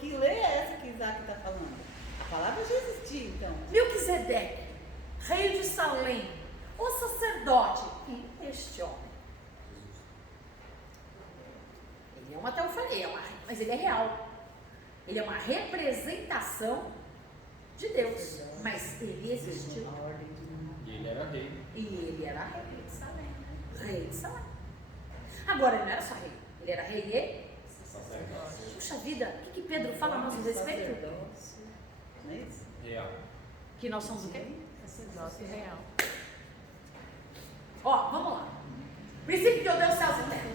que lei é essa que Isaac está falando? A palavra já existia, então. Melquisedeque, rei de Salém, o sacerdote e este homem. Ele é uma teofania, mas ele é real. Ele é uma representação de Deus, mas ele existiu. E ele era rei. E ele era rei de Salém, né? Rei de Salém. Agora, ele não era só rei, ele era rei e Sacerdote. puxa vida, o que Pedro fala a nosso respeito? Não é isso? Real. Que nós somos o quê? sacerdote real. Ó, vamos lá. Princípio que eu dei os céus e terra.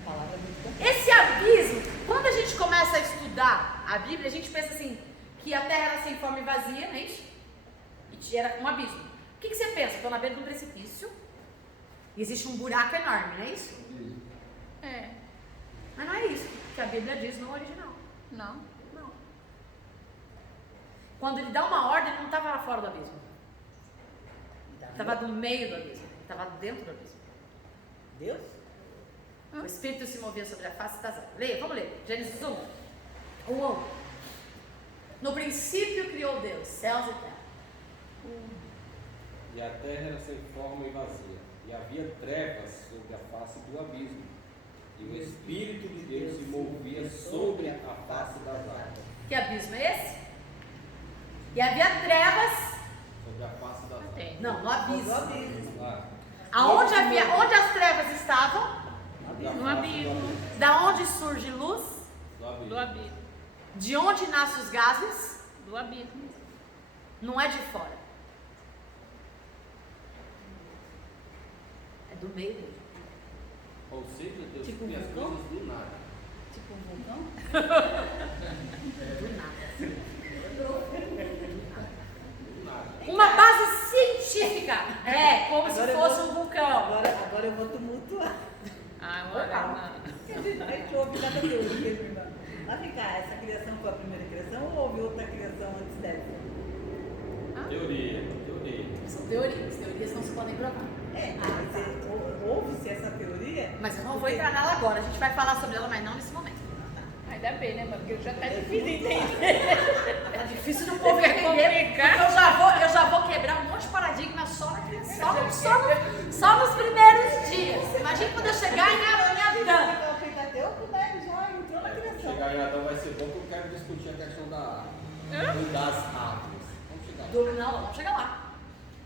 A palavra é muito completa. Esse abismo, quando a gente começa a estudar a Bíblia, a gente pensa assim, que a terra era sem forma e vazia, não é isso? E era um abismo. O que você pensa? Estou na beira de um precipício e existe um buraco enorme, não é isso? É, Mas não é isso que a Bíblia diz no original. não. Não. Quando ele dá uma ordem, ele não estava lá fora do abismo. Ele estava no meio do abismo. Ele estava dentro do abismo. Deus? O Espírito se movia sobre a face das águas. Leia, vamos ler. Gênesis 1. 1. No princípio criou Deus, céus e terra. E a terra era sem forma e vazia, e havia trevas sobre a face do abismo, e o Espírito de Deus se movia sobre a face das águas. Que abismo é esse? E havia trevas. Sobre a face das águas. Tem. Não, no abismo. Lá, Onde as trevas estavam? sobre a No face abismo. Da onde surge luz? do abismo. Do abismo. De onde nascem os gases? Do abismo. Não é de fora. É do meio dele. Ou seja, Deus Tipo cria as vulcão? coisas do nada. Tipo um vulcão? Do nada. Do nada. Uma base científica. É, como se Agora eu fosse vou- um vulcão. Agora eu vou tumultuar. Ah, olha, A gente ouve cada teoria, irmã. Vai ficar, essa criação foi a primeira criação ou houve outra criação antes dessa? Teoria. São teorias. Teorias não se podem provar. Houve-se essa teoria? Mas eu não vou entrar nela agora. A gente vai falar sobre ela, mas não nesse momento. ainda bem, né, mano? Porque já tá difícil entender. É difícil do povo É entender. complicado. Porque eu já vou quebrar um monte de paradigma só nos primeiros dias. Imagina quando eu chegar em Adão. O Pentateuco, né, já entrou na criação. Chegar em Adão vai ser bom, porque eu quero discutir a questão das árvores. Vamos chegar. Não, vamos chegar lá.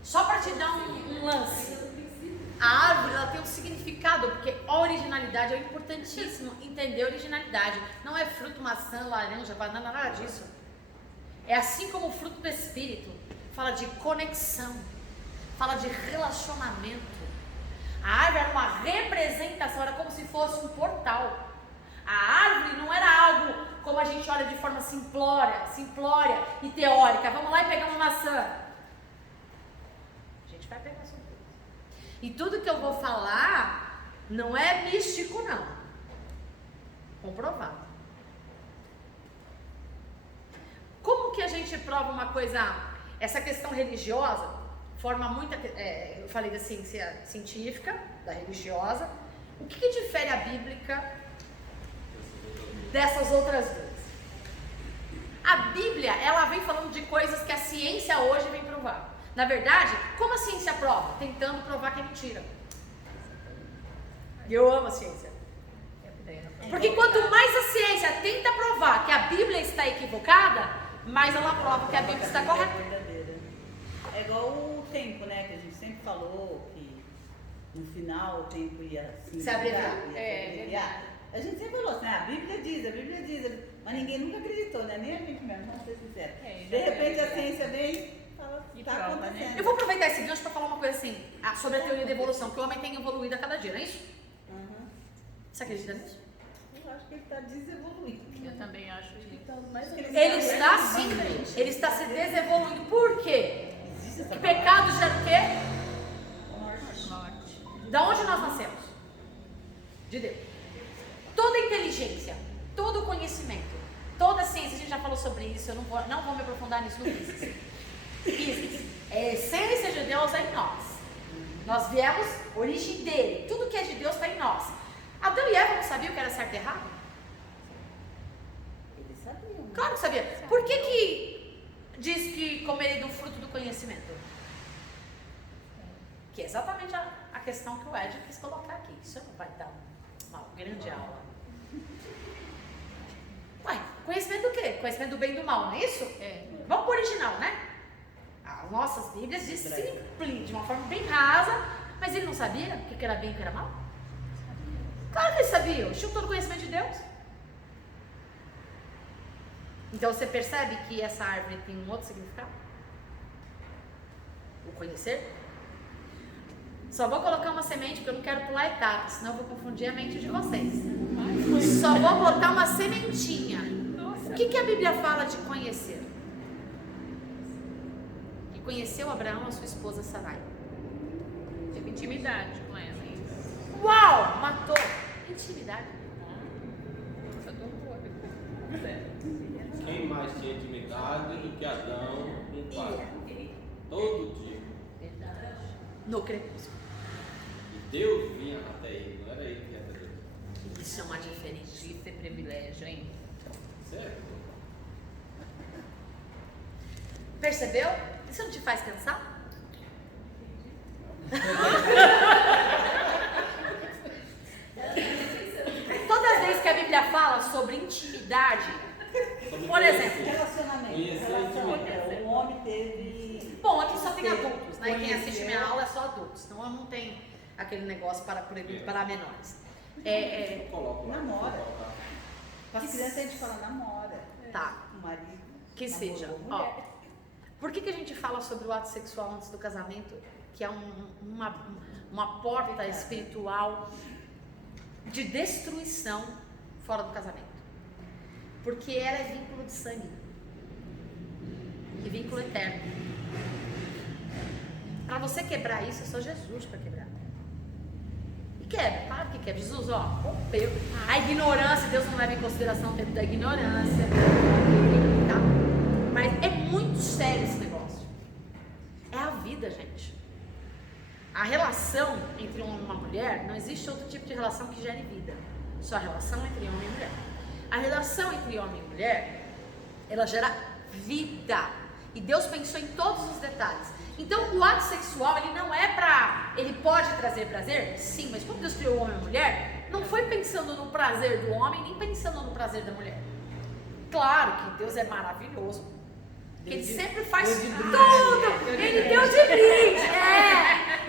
Só para te dar um lance. A árvore ela tem um significado, porque a originalidade é importantíssimo. Entender a originalidade. Não é fruto, maçã, laranja, banana, nada disso. É assim como o fruto do Espírito. Fala de conexão. Fala de relacionamento. A árvore era uma representação, era como se fosse um portal. A árvore não era algo como a gente olha de forma simplória e teórica. Vamos lá e pegar uma maçã. A gente vai pegar sobre isso. E tudo que eu vou falar não é místico, não. Comprovado. Como que a gente prova uma coisa, essa questão religiosa, forma muita, eu falei da ciência científica, da religiosa, o que difere a bíblica dessas outras duas? A Bíblia, ela vem falando de coisas que a ciência hoje vem provar. Na verdade, como a ciência prova? Tentando provar que é mentira. E eu amo a ciência. Porque quanto mais a ciência tenta provar que a Bíblia está equivocada, mais ela prova que a Bíblia está correta. Verdadeira. É igual o tempo, né? Que a gente sempre falou que no final o tempo ia Se abreviar. A gente sempre falou assim, a Bíblia diz, mas ninguém nunca acreditou, né? Nem a gente mesmo, vamos ser sinceros. De repente a ciência vem e fala, E tá prova, acontecendo. né? Eu vou aproveitar esse gancho para falar uma coisa assim, sobre a teoria da evolução, que o homem tem evoluído a cada dia, não é isso? Uhum. Você acredita nisso? Eu acho que ele está desevoluindo. Eu também acho isso. Então, mas Ele está sim, ele está se desevoluindo. Por quê? Existe essa O pecado gera o quê? Morte. Da onde nós nascemos? De Deus. Toda inteligência, todo conhecimento, toda ciência, a gente já falou sobre isso, eu não vou me aprofundar nisso no Isis. Isis, a essência de Deus é em nós. Nós viemos, origem dele, tudo que é de Deus está em nós. Adão e Eva não sabiam o que era certo e errado? Ele sabia. Né? Claro que sabia. Por que diz que comerei do fruto do conhecimento? Que é exatamente a questão que o Ed quis colocar aqui. Isso não vai dar uma grande aula. Ué, conhecimento do quê? Conhecimento do bem e do mal, não é isso? É. Vamos pro original, né? As nossas Bíblias dizem simples, de uma forma bem rasa, mas ele não sabia o que era bem e o que era mal? Claro que ele sabia, ele tinha todo o conhecimento de Deus. Então você percebe que essa árvore tem um outro significado? O conhecer? Só vou colocar uma semente porque eu não quero pular etapas, senão eu vou confundir a mente de vocês. Só vou botar uma sementinha. O que a Bíblia fala de conhecer? Que conheceu Abraão, a sua esposa Sarai. Tive intimidade com ela. Uau! Matou! Intimidade. Eu tô boa. Quem mais tinha intimidade do que Adão com o pai? Todo dia. No crepúsculo. E Deus vinha até ele, não era ele que ia até Deus. Isso é uma diferença. Isso é privilégio, hein? Certo? Percebeu? Isso não te faz pensar? Todas as vezes que a Bíblia fala sobre intimidade, por exemplo, Relacionamento. O homem teve. bom, aqui só tem adultos, né? Quem assiste minha aula é só adultos, então eu não tenho aquele negócio para menores. Coloco lá. Namora. Com as crianças a gente fala namora. Tá. O marido. Que namorou seja. a Ó, mulher. por que a gente fala sobre o ato sexual antes do casamento? Que é uma porta espiritual de destruição fora do casamento. Porque ela é vínculo de sangue. E vínculo eterno. Para você quebrar isso, é só Jesus para quebrar. E quebra, claro que quebra. Jesus, ó, rompeu. A ignorância, Deus não leva em consideração o tempo da ignorância. Tá? Mas é muito sério esse negócio. É a vida, gente. A relação entre um homem e uma mulher, não existe outro tipo de relação que gere vida. Só a relação entre homem e mulher. A relação entre homem e mulher, ela gera vida. E Deus pensou em todos os detalhes. Então, o ato sexual, ele não é ele pode trazer prazer? Sim, mas quando Deus criou o homem e a mulher, não foi pensando no prazer do homem, nem pensando no prazer da mulher. Claro que Deus é maravilhoso. Porque Ele sempre faz tudo. Ele deu de brinde.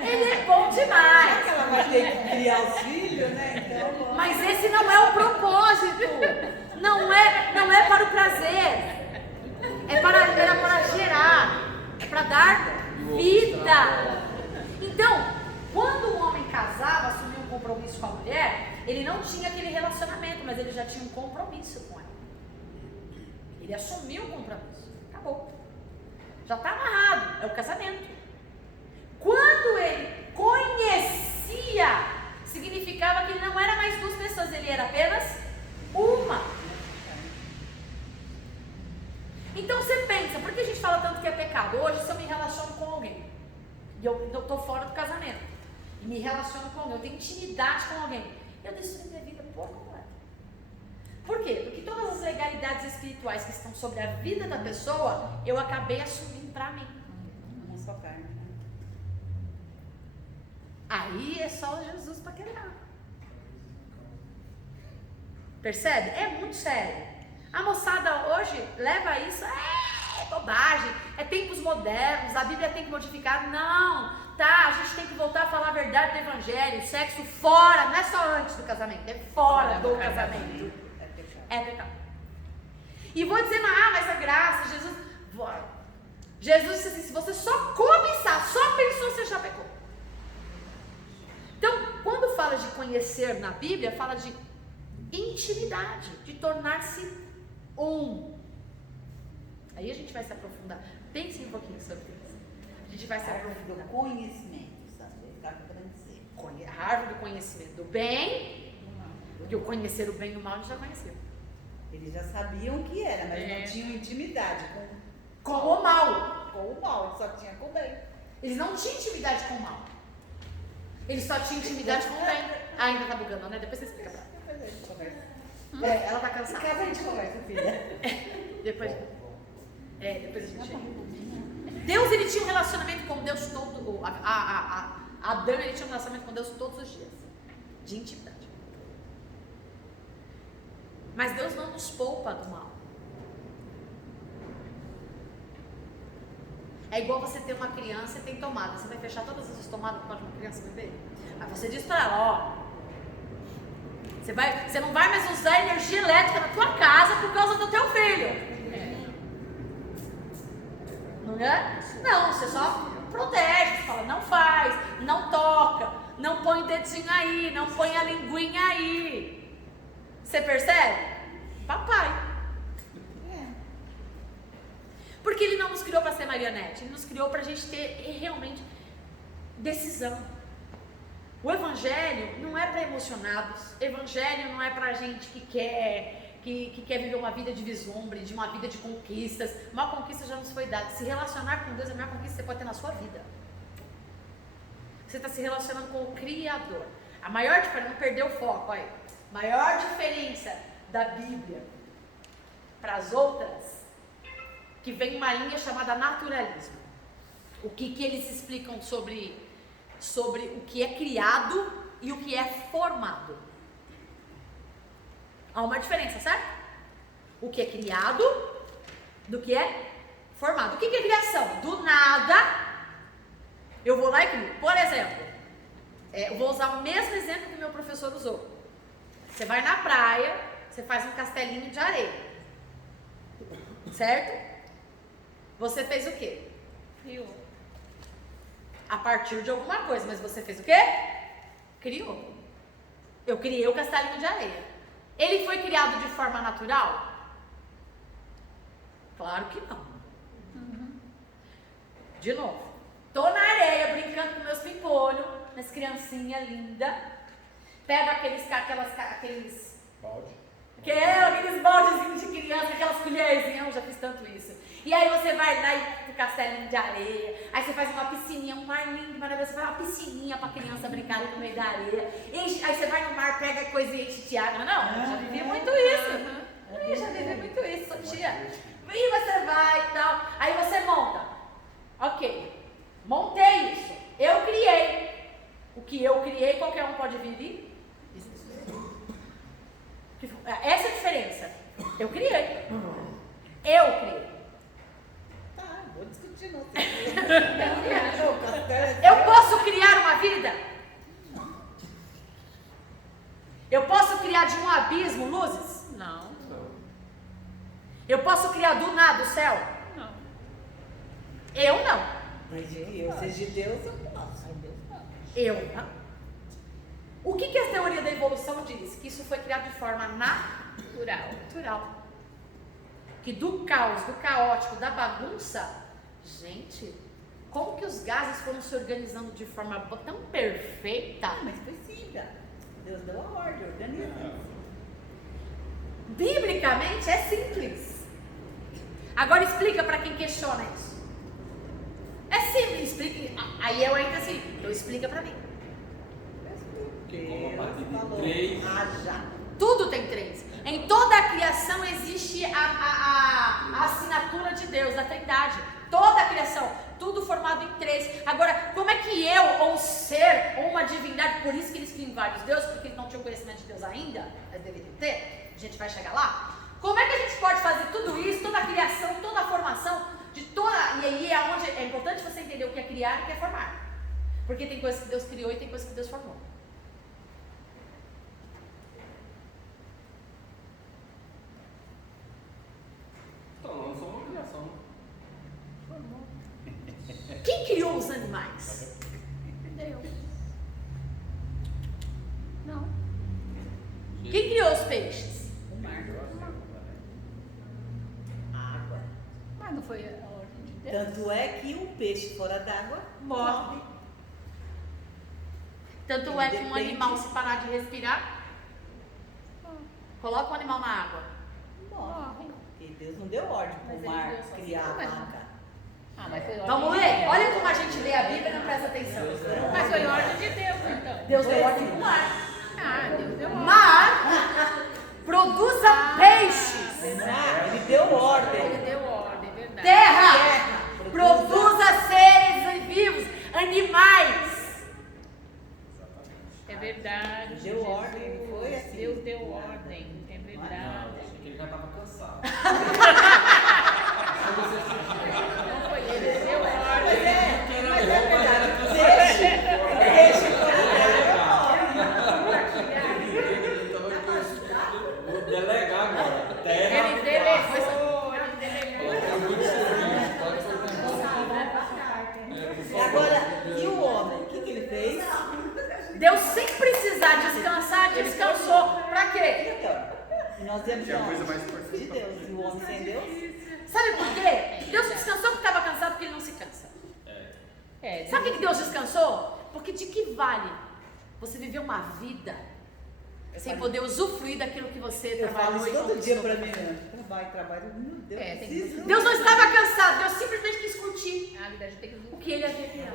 Ele é bom demais. Ela vai ter que criar os filhos, né? Então, Mas esse não é o propósito. Não é para o prazer. Era para gerar. É para dar vida. Então, quando um homem casava, assumia um compromisso com a mulher, ele não tinha aquele relacionamento, mas ele já tinha um compromisso com ela. Ele assumiu o compromisso. Acabou. Já está amarrado. É o casamento. Quando ele conhecia, significava que ele não era mais duas pessoas, ele era apenas uma. Então você pensa, por que a gente fala tanto que é pecado? Hoje, se eu me relaciono com alguém, e eu estou fora do casamento, e me relaciono com alguém, eu tenho intimidade com alguém, eu destruí minha vida por completo. Por quê? Porque todas as legalidades espirituais que estão sobre a vida da pessoa, eu acabei assumindo para mim. uma só carne. Aí é só Jesus para quebrar. Percebe? É muito sério. A moçada hoje leva isso, é bobagem, é tempos modernos, a Bíblia tem que modificar. Não, tá, a gente tem que voltar a falar a verdade do Evangelho, o sexo fora, não é só antes do casamento, é fora do casamento. É pecado. É pecado. E vou dizer, mas a graça, Jesus disse assim, se você só cobiçar, só pensou, você já pecou. Então, quando fala de conhecer na Bíblia, fala de intimidade, de tornar-se um. Aí a gente vai se aprofundar. Pense um pouquinho sobre isso. A gente vai se aprofundar. Do conhecimento, sabe? Está querendo dizer. A árvore do conhecimento do bem, porque o conhecer o bem e o mal a gente já conheceu. Eles já sabiam o que era, mas não tinham intimidade Com o mal. com o mal, eles só tinham com o bem. Eles não tinham intimidade com o mal. Eles só tinham intimidade com o bem. Ainda tá bugando, né? Depois você explica pra ela. Depois a gente conversa. Ela tá cansada. Em casa a gente conversa, filha. Depois a gente. Deus, ele tinha um relacionamento com Deus todo. Adão, ele tinha um relacionamento com Deus todos os dias. De intimidade. Mas Deus não nos poupa do mal. É igual você ter uma criança e tem tomada. Você vai fechar todas as tomadas para uma criança beber? Aí você diz para ela, você não vai mais usar energia elétrica na tua casa por causa do teu filho. Não é? Não, você só protege, você fala, não faz, não toca, não põe o dedinho aí, não põe a linguinha aí. Você percebe? Papai. Porque ele não nos criou para ser marionete, ele nos criou para a gente ter realmente decisão. O evangelho não é para emocionados, evangelho não é para gente que que quer viver uma vida de vislumbre, de uma vida de conquistas. Uma conquista já nos foi dada. Se relacionar com Deus é a maior conquista que você pode ter na sua vida. Você está se relacionando com o Criador. A maior diferença, não perder o foco, olha. Maior diferença da Bíblia para as outras, que vem uma linha chamada naturalismo. O que eles explicam sobre o que é criado e o que é formado. Há uma diferença, certo? O que é criado do que é formado. O que é criação? Do nada, eu vou lá e crio. Por exemplo, eu vou usar o mesmo exemplo que o meu professor usou. Você vai na praia, você faz um castelinho de areia. Certo? Você fez o quê? Criou. A partir de alguma coisa, mas você fez o quê? Criou. Eu criei o castelinho de areia. Ele foi criado de forma natural? Claro que não. De novo, tô na areia brincando com meus pimpolhos, minhas criancinhas lindas. Pego aqueles Balde. aqueles baldezinhos de criança, aquelas colherzinhas, eu já fiz tanto isso. E aí você vai lá no castelinho de areia, aí você faz uma piscininha, um mar lindo, maravilhoso, você faz uma piscininha pra criança brincar ali no meio da areia. Aí você vai no mar, pega coisa e enche de água. Não, eu já vivi muito isso. Eu já vivi muito isso, sou tia. E você vai e tal, aí você monta. Ok, montei isso, eu criei. O que eu criei, qualquer um pode vir e... Essa é a diferença. Eu criei. Eu criei. Vou discutir não. Eu posso criar uma vida? Eu posso criar de um abismo luzes? Não. Eu posso criar do nada o céu? Não. Eu não. Mas de eu seja de Deus, eu posso. Eu não. O que a teoria da evolução diz? Que isso foi criado de forma natural. Que do caos, do caótico, da bagunça, gente, como que os gases foram se organizando de forma tão perfeita? Mas foi simples. Deus deu a ordem, organiza. Biblicamente é simples. Agora explica para quem questiona isso. É simples, explica. Aí eu ainda assim, então explica para mim. Como a partir de Falou. 3. Já. Tudo tem 3. Em toda a criação existe a assinatura de Deus, da Trindade. Toda a criação, tudo formado em 3. Agora, como é que eu, ou um ser, ou uma divindade, por isso que eles criam vários deuses, porque eles não tinham conhecimento de Deus ainda, mas deveriam ter, a gente vai chegar lá. Como é que a gente pode fazer tudo isso, toda a criação, toda a formação, de toda. E aí é onde é importante você entender o que é criar e o que é formar. Porque tem coisas que Deus criou e tem coisas que Deus formou. Então, não sou uma criação. Quem criou os animais? Deus. Não. Quem criou os peixes? O mar. Água. Mas não foi a ordem de Deus. Tanto é que um peixe fora d'água Morre. Tanto é que um animal, se parar de respirar, coloca o animal na água. morre. Porque Deus não deu ordem para Mas o ele mar deu só criar a assim. vaca. Mas foi ordem Vamos de ler? Deus. Olha como a gente lê a Bíblia e não presta atenção. Mas foi ordem de Deus, então. Deus deu ordem pro mar. Deus deu ordem. Mar produza peixes. Ele deu ordem. Ele deu ordem, é verdade. Terra produza seres vivos, animais. É verdade. Deu ordem, não foi assim. Deus deu ordem, é Não, verdade. achei que ele já estava cansado. Não foi ele, ele deu ordem. Mas é verdade. Peixe fora Vou delegar agora. Terra. Ele delegou, ele delegou. Agora, e o homem? O que ele fez? Deus, sem precisar descansar, descansou. Pra quê? E nós temos Que é a coisa onde? mais importante. De Deus. E o homem sem Deus? Sabe por quê? Deus descansou porque estava cansado, porque ele não se cansa. Sabe por que Deus descansou? Porque de que vale você viver uma vida sem poder usufruir daquilo que você Eu falo trabalhou isso e todo dia conquistou. pra mim, né? Trabalho. Meu Deus, É, tem preciso. que- Deus não estava cansado, Deus simplesmente quis curtir A vida a gente tem que o que ele havia criado.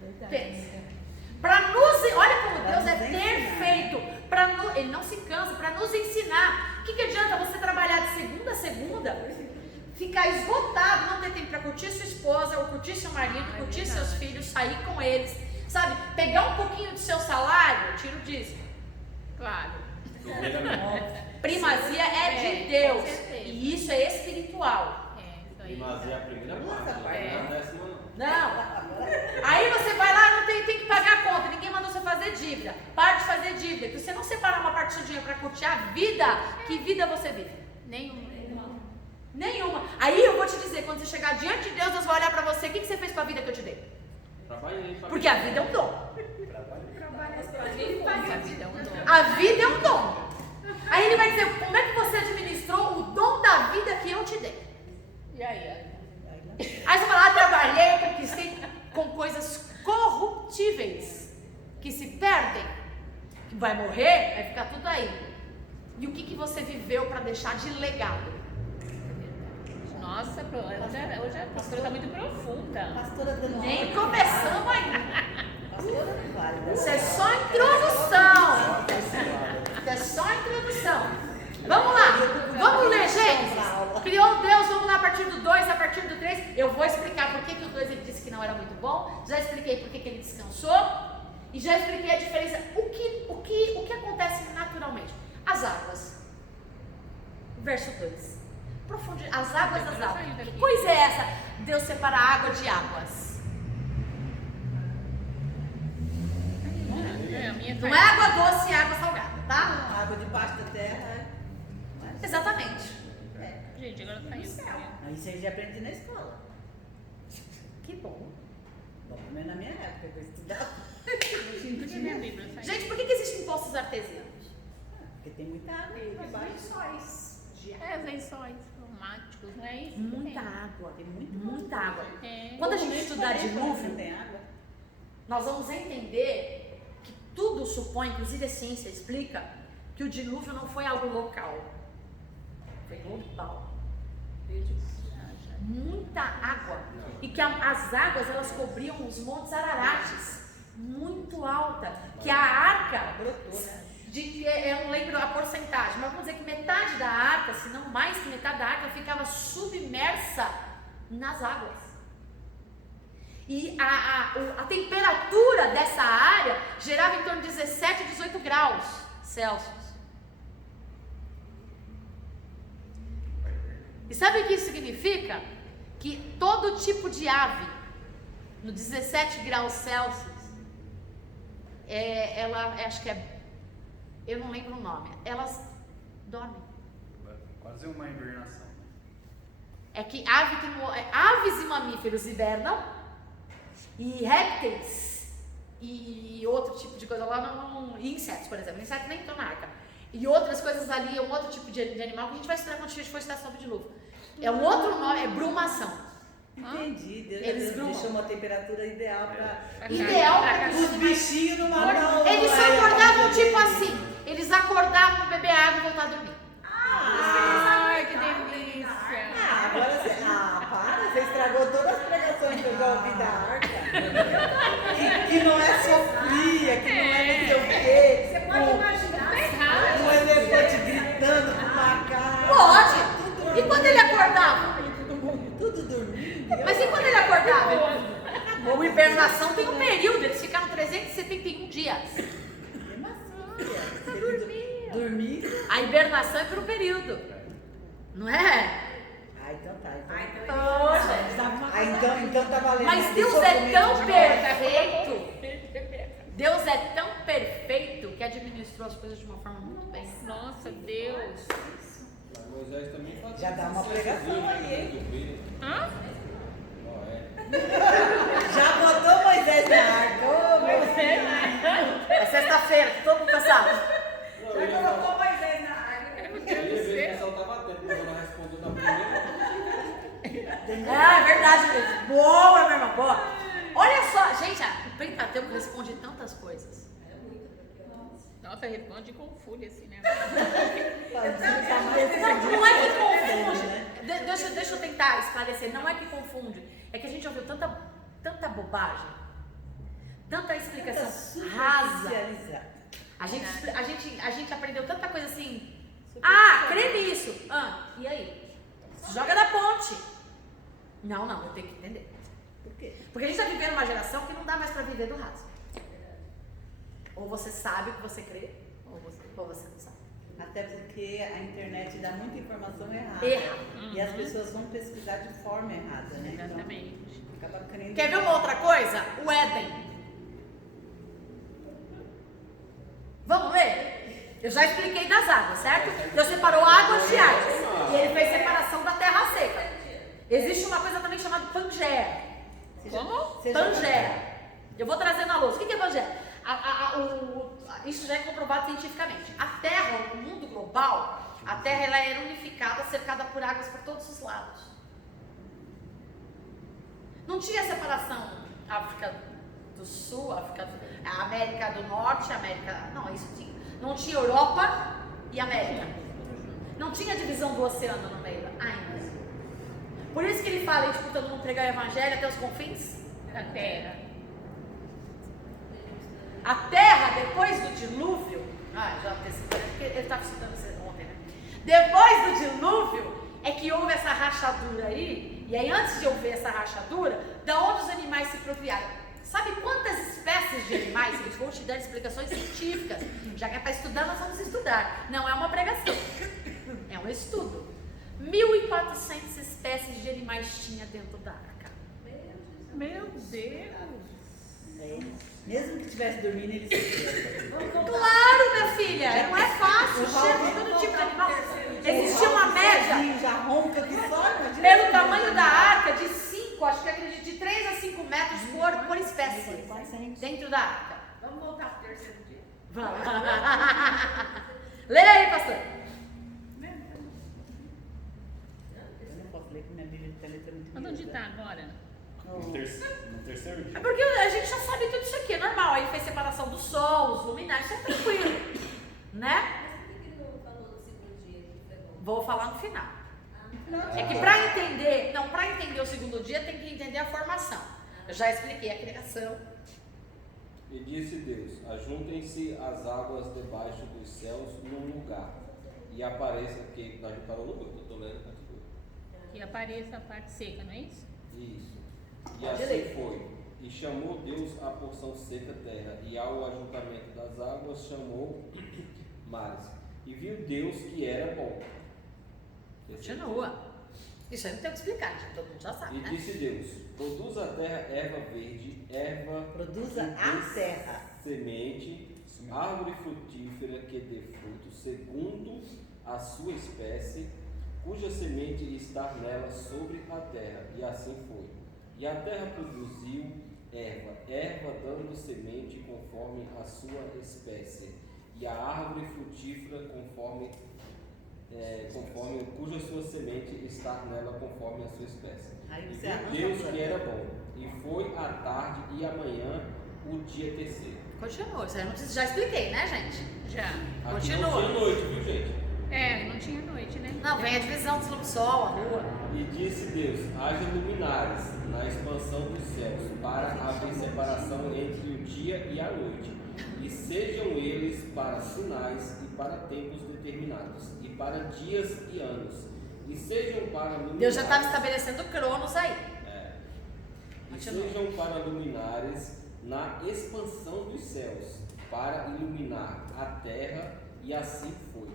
Verdade. Pensa. Pra nos, olha como Pra Deus nos é ensinar. perfeito. Ele não se cansa, para nos ensinar. O que adianta você trabalhar de segunda a segunda, ficar esgotado, não ter tempo para curtir sua esposa, ou curtir seu marido, Ah, é curtir verdade. seus filhos, sair com eles, sabe? Pegar um pouquinho do seu salário, tira o dízimo. Claro. Primeiramente. Primazia é de com Deus. certeza. E isso é espiritual. É, isso aí. Primazia é a primeira Nossa, parte, pai. não é a décima não. Não. Aí você vai lá, não tem que pagar a conta, ninguém mandou você fazer dívida. Para de fazer dívida, que você não separar uma parte do seu dinheiro para curtir a vida, que vida você vive? Nenhum. Nenhuma. Aí eu vou te dizer, quando você chegar diante de Deus, Deus vai olhar pra você, o que você fez com a vida que eu te dei? Trabalhei. Porque a vida é um dom. A vida é um dom. A vida é um dom. Aí ele vai dizer, como é que você administrou o dom da vida que eu te dei? E aí? Aí você fala, trabalhei, conquistei com coisas corruptíveis, que se perdem, que vai morrer, vai ficar tudo aí. E o que você viveu para deixar de legado? Nossa, hoje a pastora está muito profunda. Pastora dando Nem aula. começamos ainda. Pastora não vale. Isso é só introdução. Isso é só introdução. Vamos lá. Vamos ler Gênesis. Criou Deus, vamos lá a partir do 2, a partir do 3. Eu vou explicar por que o 2 ele disse que não era muito bom. Já expliquei por que ele descansou. E já expliquei a diferença. O que acontece naturalmente? As águas. Verso 2. As águas das águas. Que coisa é essa? Deus separa água de águas. É, a minha Não é água doce e água salgada, tá? Água debaixo da terra. Exatamente. Gente, agora tá isso. Aí isso aí já aprendi na escola. Que bom. Bom, pelo menos na minha época que eu estudava. Porque minha Bíblia tá Gente, por que existem poços artesianos? Porque tem muita água aí debaixo. É, os lençóis cromáticos, não é isso? Muita Tem. água. Tem muito Muita água. É. Quando a gente estudar Não dilúvio, tem água. nós vamos entender que tudo supõe, inclusive a ciência explica, que o dilúvio não foi algo local. Foi global. Muita água. E que as águas, elas cobriam os montes Ararates. Muito alta. Que a arca... Brotou. Eu não lembro a porcentagem, mas vamos dizer que metade da arca, se não mais que metade da arca, ficava submersa nas águas. E a temperatura dessa área gerava em torno de 17 a 18 graus Celsius. E sabe o que isso significa? Que todo tipo de ave, no 17 graus Celsius, acho que eu não lembro o nome, elas dormem. Quase uma hibernação. É que aves e mamíferos hibernam, e répteis e outro tipo de coisa lá, e insetos, por exemplo. Insetos nem estão na arca. E outras coisas ali, é um outro tipo de animal que a gente vai estudar quando a gente for estudar sobre dilúvio. É um outro nome, é brumação. Entendi. Deus Eles Deus grumam. deixou uma temperatura ideal para Ideal para que os bichinhos não matam. eles só acordavam tipo assim. Eles acordavam para beber água e voltar a dormir. Ai, que delícia. Agora você. Para, você estragou todas as pregações que eu já ouvi da arca. que não é sofria, que não é não sei o quê. Você pode imaginar. Um elefante gritando com macaco. Pode! E quando ele acordava? Tudo dormindo. Mas e quando ele acordava? O hibernação tem um período, eles ficaram 371 dias. Dormir. A hibernação é por um período. Não é? Então tá. Então tá valendo. Mas Deus é tão perfeito. Deus é tão perfeito que administrou as coisas de uma forma muito bem. Nossa, Deus. Mas Moisés também fazia. Já dá uma pregação aí, hein? Hã? Ó, é. Já botou Moisés na arca. Ô, Moisés. É sexta-feira, todo mundo cansado. Não, eu ia Colocou falar- Moisés na água. Meu eu Deus ia do ver que o céu. pessoal tava atento, mas ela respondeu na primeira. É verdade, gente. Boa, meu irmão, boa. Olha só, gente, o Pentateuco responde tantas coisas. Nossa, responde com fúria assim, né? Não é que confunde. Deixa eu tentar esclarecer. Não é que confunde. É que a gente ouviu tanta bobagem, tanta explicação rasa. A gente aprendeu tanta coisa assim. Crê nisso. E aí? Joga da ponte. Não, eu tenho que entender. Por quê? Porque a gente está vivendo uma geração que não dá mais para viver do raso. Ou você sabe o que você crê, ou você não sabe. Até porque a internet dá muita informação errada. Errada. E as pessoas vão pesquisar de forma errada, né? Exatamente. Então, acaba crendo. Quer ver uma outra coisa? O Éden. Vamos ler? Eu já expliquei das águas, certo? Deus separou águas de águas. E ele fez separação da terra seca. Existe uma coisa também chamada Pangeia. Como? Pangeia. Eu vou trazer na louça. O que é Pangeia? Isso já é comprovado cientificamente. A Terra, o mundo global, a Terra ela era unificada, cercada por águas por todos os lados. Não tinha separação África do Sul, América do Norte, não, isso tinha. Não tinha Europa e América. Não tinha divisão do oceano no meio ainda. Por isso que ele fala, todo mundo pregar o evangelho até os confins Da terra. A terra, depois do dilúvio, já antecipei, porque ele estava estudando isso ontem, né? Depois do dilúvio, é que houve essa rachadura aí, e aí antes de houver essa rachadura, da onde os animais se procriaram? Sabe quantas espécies de animais? Eles vão te dar explicações científicas, já que é para estudar, nós vamos estudar. Não é uma pregação, é um estudo. 1.400 espécies de animais tinha dentro da arca. Meu Deus. Mesmo que estivesse dormindo, ele se Claro, minha filha, não é fácil. Cheiro de todo tipo de animal. Existia uma média, já ronca que só, pelo tamanho da arca, de 5, acho que acredito, de 3 a 5 metros por espécie dentro da arca. Vamos voltar pro terceiro dia? Vamos. Lê aí, pastor. Eu não posso ler que minha Bíblia está letra muito Mas onde está agora? No terceiro dia. É porque a gente já sabe tudo isso aqui, é normal. Aí fez separação do sol, os luminares, isso é tranquilo. Né? Mas por que ele não falou do segundo dia que foi bom? Vou falar no final. É que para entender o segundo dia tem que entender a formação. Eu já expliquei a criação. E disse Deus: ajuntem-se as águas debaixo dos céus num lugar. E apareça, que nós não paramos no 8, eu estou lendo a parte 8. Que apareça a parte seca, não é isso? Isso. E assim foi. E chamou Deus a porção seca terra, e ao ajuntamento das águas chamou mares. E viu Deus que era bom. Continua. Isso aí não tem o que explicar, gente. Todo mundo já sabe, E né? disse Deus: produz a terra erva verde, Produza que a dê terra. semente, árvore frutífera que dê fruto segundo a sua espécie, cuja semente está nela sobre a terra. E assim foi. E a terra produziu erva dando semente conforme a sua espécie, e a árvore frutífera conforme cuja sua semente está nela conforme a sua espécie. Aí E você viu arranca Deus a que era bom. E foi a tarde e amanhã o dia terceiro. Continua. Isso aí eu não preciso, já expliquei, né, gente? Já. Aqui Continua. não tinha noite, viu, gente? Não tinha noite, né? Não, vem a divisão do sol, a rua. E disse Deus: haja luminares na expansão dos céus, para haver separação entre o dia e a noite, e sejam eles para sinais e para tempos determinados, e para dias e anos, e sejam para luminares. Deus já estava estabelecendo cronos aí. E sejam para luminares na expansão dos céus, para iluminar a terra, e assim foi.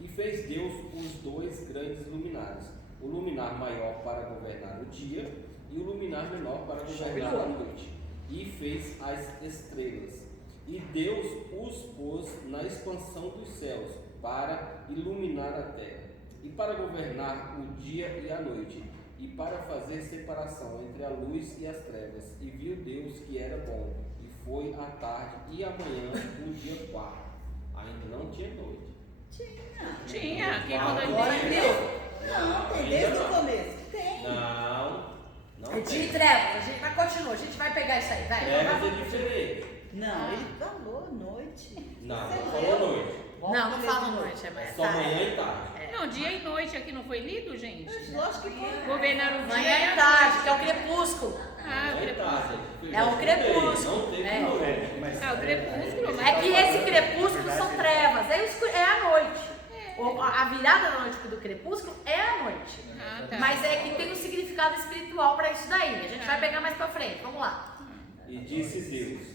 E fez Deus os 2 grandes luminares, o luminar maior para governar o dia e o luminar menor para governar a noite. E fez as estrelas. E Deus os pôs na expansão dos céus para iluminar a terra e para governar o dia e a noite, e para fazer separação entre a luz e as trevas. E viu Deus que era bom, e foi a tarde e amanhã o dia 4. Ainda não tinha noite. Tinha. Aqui quando Agora ele deu. Não, tem desde o começo. Tem. Não É dia e trevas. Mas continua, a gente vai pegar isso aí, vai. Trevas é diferente. Não, ele falou noite. Não, Você não leu? falou à noite. Volta Não, a não ler fala de novo. noite, é mais Só manhã e tarde. Não, dia e noite aqui não foi lido, gente? Lógico que foi. Governar o dia Manhã e e a tarde, que é o noite. crepúsculo. Ah, o Manhã e crepúsculo. tarde. É um crepúsculo. Não teve É. noite. Mas, Ah, o crepúsculo, mas... É que esse crepúsculo são trevas, é a noite. A virada da noite do crepúsculo é a noite. Ah, tá. Mas é que tem um significado espiritual para isso daí. A gente vai pegar mais pra frente. Vamos lá. E disse Deus: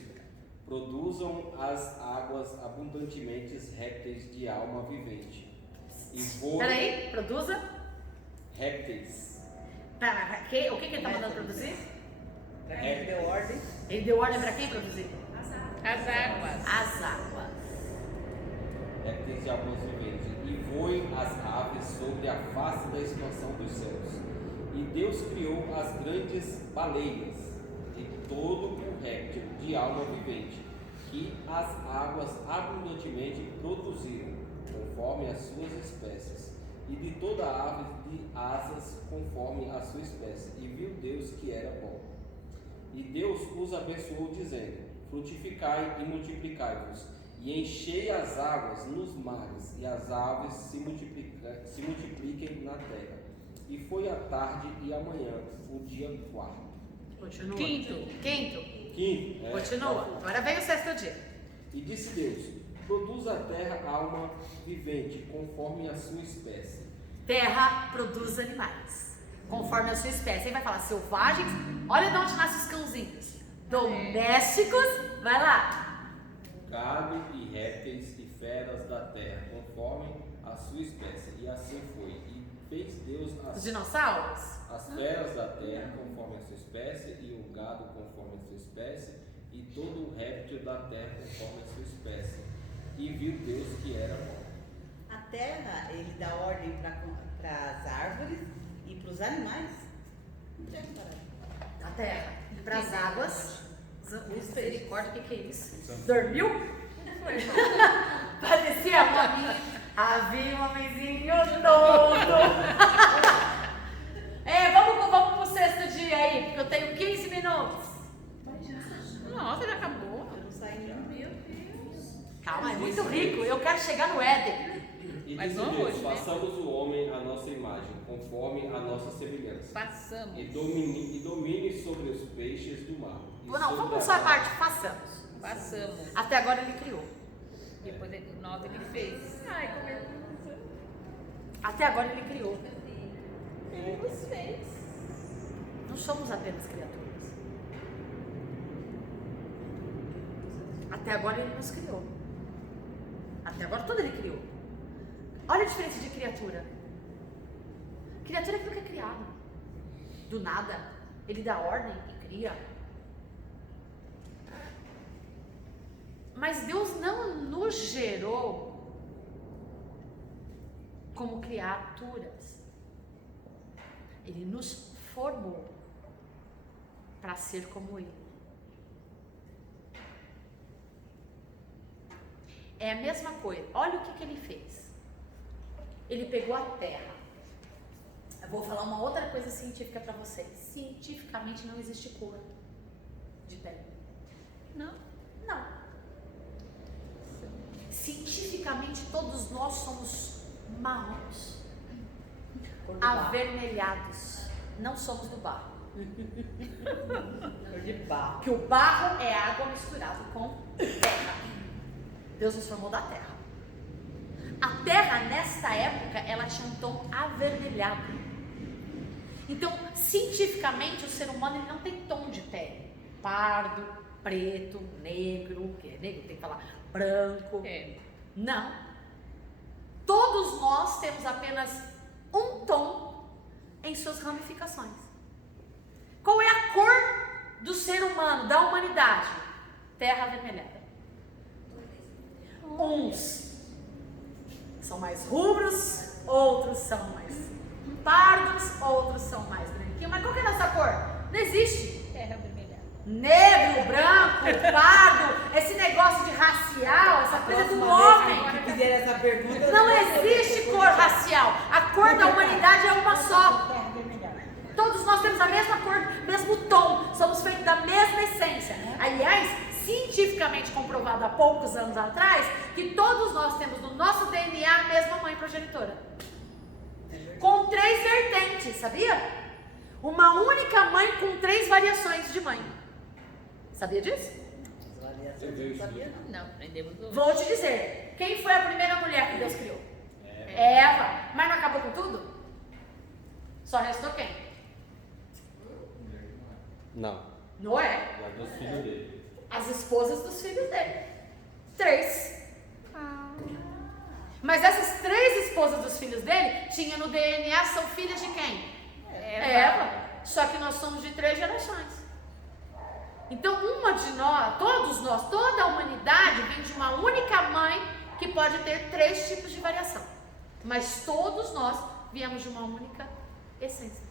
produzam as águas abundantemente répteis de alma vivente. E voem Peraí, produza. répteis. O que ele tá mandando produzir? Pra quem ele deu ordem. Ele deu ordem pra quem produzir? As águas. As águas. Répteis de almas viventes. E voem as aves sobre a face da expansão dos céus. E Deus criou as grandes baleias e todo o réptil de alma vivente, que as águas abundantemente produziram, conforme as suas espécies, e de toda ave de asas, conforme a sua espécie. E viu Deus que era bom. E Deus os abençoou, dizendo: frutificai e multiplicai-vos, e enchei as águas nos mares, e as aves se multipliquem na terra. E foi a tarde e a manhã, o dia 4º. Continua. Quinto. Quinto. Continua. Agora vem o sexto dia. E disse Deus: produz a terra alma vivente, conforme a sua espécie. Terra produz animais, conforme a sua espécie. Aí vai falar selvagens. Olha de onde nascem os cãozinhos. Domésticos. Vai lá. Gado e répteis e feras da terra, conforme a sua espécie. E assim foi. E fez Deus Os dinossauros. as feras da terra, conforme a sua espécie, e o gado, conforme a sua espécie, e todo o réptil da terra, conforme a sua espécie. E viu Deus que era bom. A terra, ele dá ordem para as árvores e para os animais. Não tinha que parar. A terra. Para as águas. Misericórdia, o que é isso? Dormiu? Parecia havia um homenzinho todo. Vamos pro sexto dia aí, porque eu tenho 15 minutos. Nossa, já acabou. Eu não saí nem. Meu Deus. Calma, é muito rico. Eu quero chegar no Éden. E Mas disse vamos Deus: hoje, né? façamos o homem à nossa imagem, conforme a nossa semelhança. Passamos. E domine sobre os peixes do mar. e Não, sobre vamos a só a terra. parte, façamos. Passamos. Até agora ele criou. Depois do 9 ele fez. Ai, como é que Até agora ele criou. ele nos fez? Não somos apenas criaturas. Até agora ele nos criou. Até agora tudo ele criou. Olha a diferença de criatura. Criatura é aquilo que é criado. Do nada, ele dá ordem e cria. Mas Deus não nos gerou como criaturas. Ele nos formou para ser como Ele. É a mesma coisa. Olha o que ele fez. Ele pegou a terra. Eu vou falar uma outra coisa científica para vocês. Cientificamente não existe cor de pele. Não? Não. Cientificamente todos nós somos marrons, Cor do barro. avermelhados. Não somos do barro. Cor de barro. Porque o barro é água misturada com terra. Deus nos formou da terra. A terra, nesta época, ela tinha um tom avermelhado. Então, cientificamente, o ser humano ele não tem tom de pele. Pardo, preto, negro, que é negro, tem que falar branco. É. Não. Todos nós temos apenas um tom em suas ramificações. Qual é a cor do ser humano, da humanidade? Terra avermelhada. Uns são mais rubros, outros são mais pardos, outros são mais branquinhos. Mas qual que é a nossa cor? Não existe. Terra vermelhada. Negro, branco, pardo, esse negócio de racial, essa coisa do homem. Se fizer essa pergunta, Não existe cor racial. A cor da humanidade é uma só. Todos nós temos a mesma cor, mesmo tom. Somos feitos da mesma essência. Aliás, cientificamente comprovado há poucos anos atrás que todos nós temos no nosso DNA a mesma mãe progenitora. Com 3 vertentes, sabia? Uma única mãe com 3 variações de mãe. Sabia disso? Não sabia, não. Não, aprendemos hoje. Vou te dizer, quem foi a primeira mulher que Deus criou? Eva. Mas não acabou com tudo? Só restou quem? Não. Noé. É dos filhos dele. As esposas dos filhos dele. 3. Mas essas 3 esposas dos filhos dele tinham no DNA, são filhas de quem? Eva. Só que nós somos de 3 gerações. Então uma de nós, todos nós, toda a humanidade vem de uma única mãe que pode ter 3 tipos de variação. Mas todos nós viemos de uma única essência.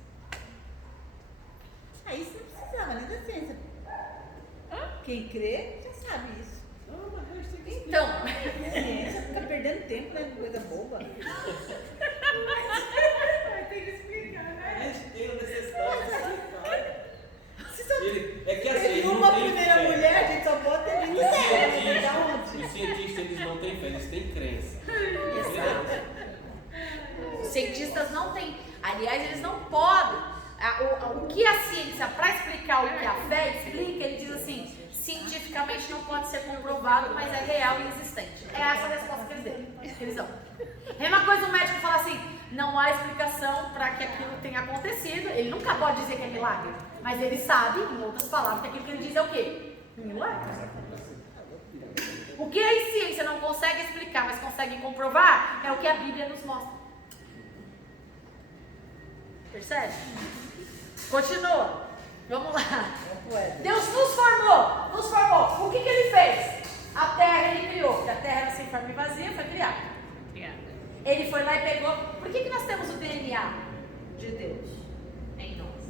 Aí você não precisava nem da ciência. Quem crê já sabe isso. Então, Ciência fica perdendo tempo, né? Coisa boba. Vai ter que explicar, né? A gente tem a necessidade de explicar. Se só É que assim, teve eles uma não têm primeira fé. mulher, a gente só pode ter vindo dela. Os cientistas, eles não têm fé, eles têm crença. os cientistas não têm, aliás, eles não podem. O que a ciência, para explicar o que a fé explica, ele diz assim: cientificamente não pode ser comprovado, mas é real e existente. É essa a resposta que eles dão. É uma coisa o médico fala assim: não há explicação para que aquilo tenha acontecido. Ele nunca pode dizer que é milagre, mas ele sabe, em outras palavras, que aquilo que ele diz é o quê? Milagre. O que a ciência não consegue explicar, mas consegue comprovar, é o que a Bíblia nos mostra. Percebe? Continua. Vamos lá. Deus nos formou. O que ele fez? A terra ele criou, porque a terra era sem forma e vazia, foi criada. Ele foi lá e pegou. Por que nós temos o DNA de Deus em nós?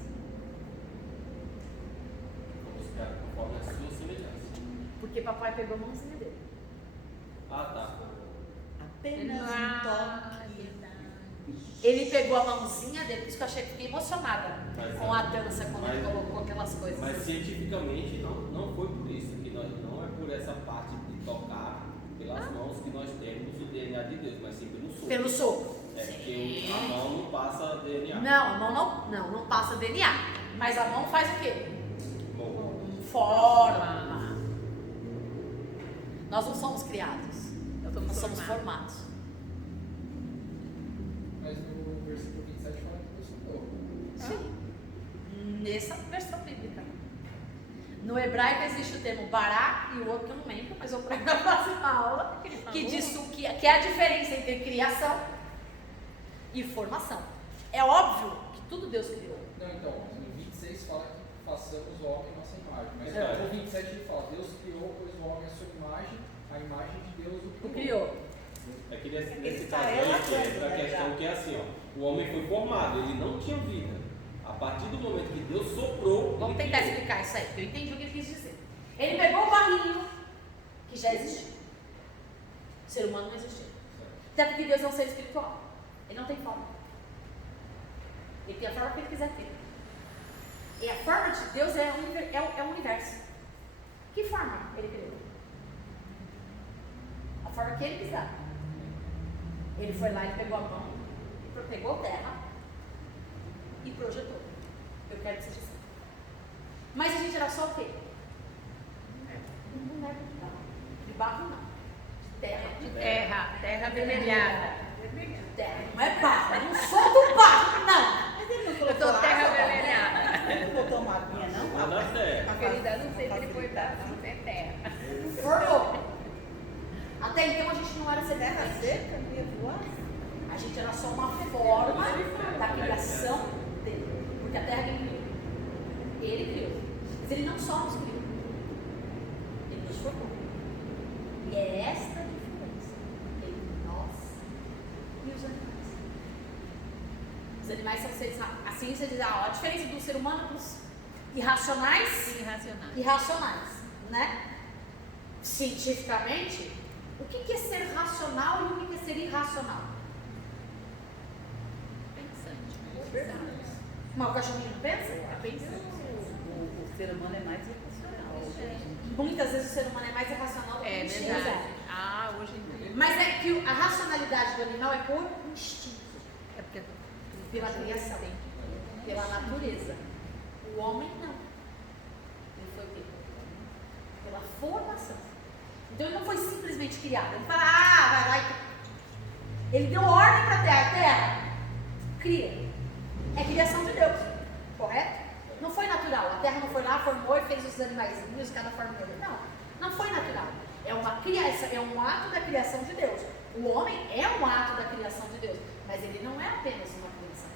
Vamos ficar conforme a sua semelhança. Porque papai pegou a mãozinha dele. Ah, tá. Apenas um toque. Ele pegou a mãozinha dele, por isso que eu achei que fiquei emocionada Mas, com a dança quando ele colocou aquelas coisas. Mas cientificamente não foi por isso que nós, não é por essa parte de tocar pelas mãos que nós temos o DNA de Deus, mas sim pelo sopro. Pelo sopro. É porque a mão não passa DNA. Não, a mão não passa DNA. Mas a mão faz o quê? Bom, Forma. Nós não somos criados, nós somos formados. Mas no versículo 27 fala que Deus soprou. Sim. Nessa versão bíblica. No hebraico existe o termo bará e o outro que eu não lembro, mas eu vou pregar na próxima aula, que diz que é a diferença entre criação e formação. É óbvio que tudo Deus criou. Não, então, no 26 fala que façamos o homem à nossa imagem. Mas É. no 27 ele fala, Deus criou, pois o homem à sua imagem, a imagem de Deus O o criou. é que nesse Ele caso tá aí entra a relatando, questão né, que é assim, ó, o homem foi formado, ele não tinha vida. A partir do momento que Deus soprou, Vamos ele tentar criou. explicar isso aí, porque eu entendi o que ele quis dizer. Ele pegou o barrinho que já existia. O ser humano não existia. Até porque Deus é um ser espiritual. Ele não tem forma. Ele tem a forma que ele quiser ter. E a forma de Deus é o universo. Que forma ele criou? A forma que ele quiser. Ele foi lá e pegou a mão, pegou terra e projetou. Eu quero que seja assim. Mas a gente era só o quê? Um boneco de barro. De barro não. De terra. Terra avermelhada. Terra. Não é barro. Eu não sou do barro, não. Mas ele não Eu colocou tô terra água? avermelhada. Ele não botou uma aguinha, não? Mas na terra. Querida, não sei se ele foi dar, não é terra. Formou. Até então a gente não era Terra semente. seca, não ia voar? A gente era só uma forma da criação dele. Porque a terra quem criou? Ele criou. Mas ele não só nos criou. Ele nos formou. E é esta a diferença entre nós e os animais. Os animais são seres. A ciência diz a diferença do ser humano para os irracionais Irracional. irracionais, né? Cientificamente, o que é ser racional e o que é ser irracional? Pensante. Mas o cachorrinho não pensa? Tá pensando. O ser humano é mais irracional. Muitas vezes o ser humano é mais irracional do que É instinto. verdade. Ah, hoje em dia. Mas é que a racionalidade do animal é por instinto, É porque pela criação, pela natureza. O homem não. Ele foi o quê? Pela formação. Então ele não foi simplesmente criado. Ele fala, vai lá e... Ele deu ordem para a terra. Terra, cria. É criação de Deus, correto? Não foi natural. A terra não foi lá, formou e fez os animaizinhos, cada forma dele. Não foi natural. É uma criação, é um ato da criação de Deus. O homem é um ato da criação de Deus, mas ele não é apenas uma criação.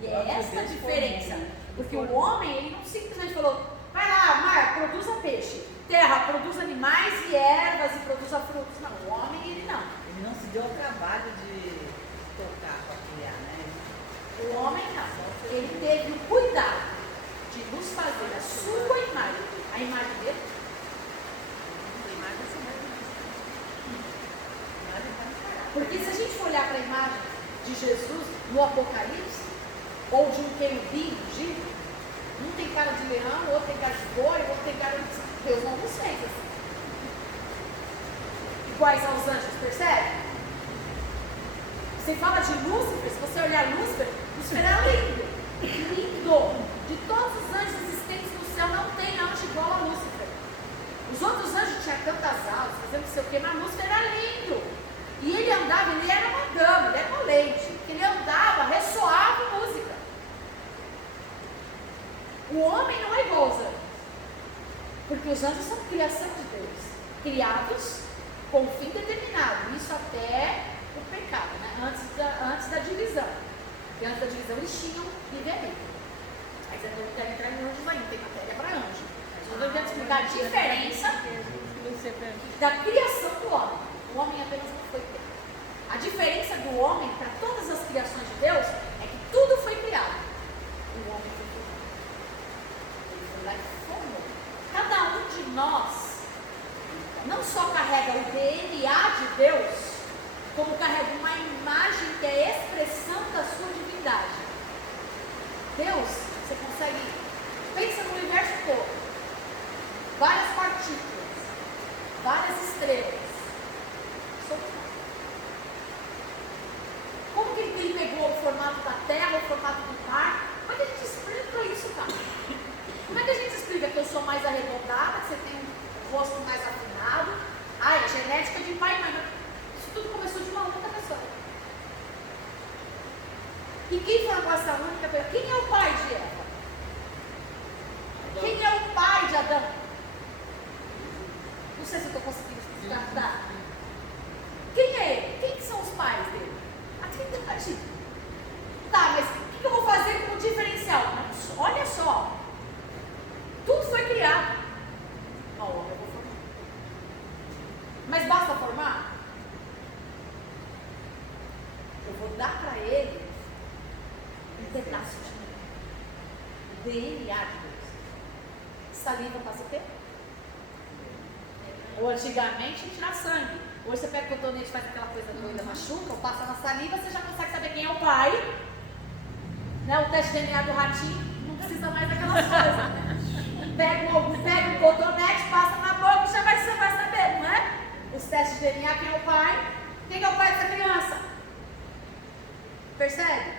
E é essa a diferença. Porque o homem, ele não simplesmente falou, vai lá, mar, produza peixe. Terra, produz animais e ervas e produza frutos. Não, o homem, ele não. Ele não se deu ao trabalho de tocar para criar, né? O homem não. Ele teve o cuidado de nos fazer a sua imagem. A imagem dele. Porque se a gente for olhar para a imagem de Jesus no Apocalipse, ou de um querubim, um tem cara de leão, outro tem cara de boi, outro tem cara de... Deus não nos fez assim. Iguais aos anjos, percebe? Você fala de Lúcifer, se você olhar Lúcifer era lindo. Lindo. De todos os anjos existentes no céu, não tem anjo igual a Lúcifer. Os outros anjos tinham tantas asas, fazendo não sei o quê, mas Lúcifer era lindo. E ele andava, ele era uma dama, ele era uma lady. Ele andava, ressoava música. O homem não é igual aos anjos. Porque os anjos são criação de Deus. Criados com um fim determinado. Isso até o pecado, né? Antes da divisão. Porque antes da divisão eles tinham livre-arbítrio. Mas eu não quero entrar em anjos ainda, tem matéria para anjo. Mas eu vou tentar explicar a diferença da criação do homem. O homem apenas não foi criado. A diferença do homem para todas as criações de Deus é que tudo foi criado. O homem foi criado. Ele foi lá e formou. Cada um de nós não só carrega o DNA de Deus, como carrega uma imagem que é a expressão da sua divindade. Deus, você consegue, pensa no universo todo, várias partículas, várias estrelas. Somos nós. Como que ele pegou o formato da terra, o formato do mar? Como é que a gente explica isso, cara? Como é que a gente explica que eu sou mais arredondada, que você tem um rosto mais afinado? É genética de pai e mãe. Isso tudo começou de uma única pessoa. E quem formou essa única pessoa? Quem é o pai de Eva? Quem é o pai de Adão? Não sei se eu estou conseguindo explicar. Quem é ele? Quem que são os pais dele? A Trindade. Tá, mas o que eu vou fazer como diferencial? Olha só. Tudo foi criado. Ó, eu vou formar. Mas basta formar? Eu vou dar para ele um pedaço de mim. O DNA de Deus. Saliva passa o quê? Ou antigamente tirar sangue. Hoje você pega o cotonete, faz aquela coisa doida, machuca, ou passa na saliva, você já consegue saber quem é o pai. Né? O teste de DNA do ratinho, não precisa mais daquelas coisas. Pega o cotonete, passa na boca e já vai saber, não é? Os testes de DNA, quem é o pai? Quem é o pai dessa criança? Percebe?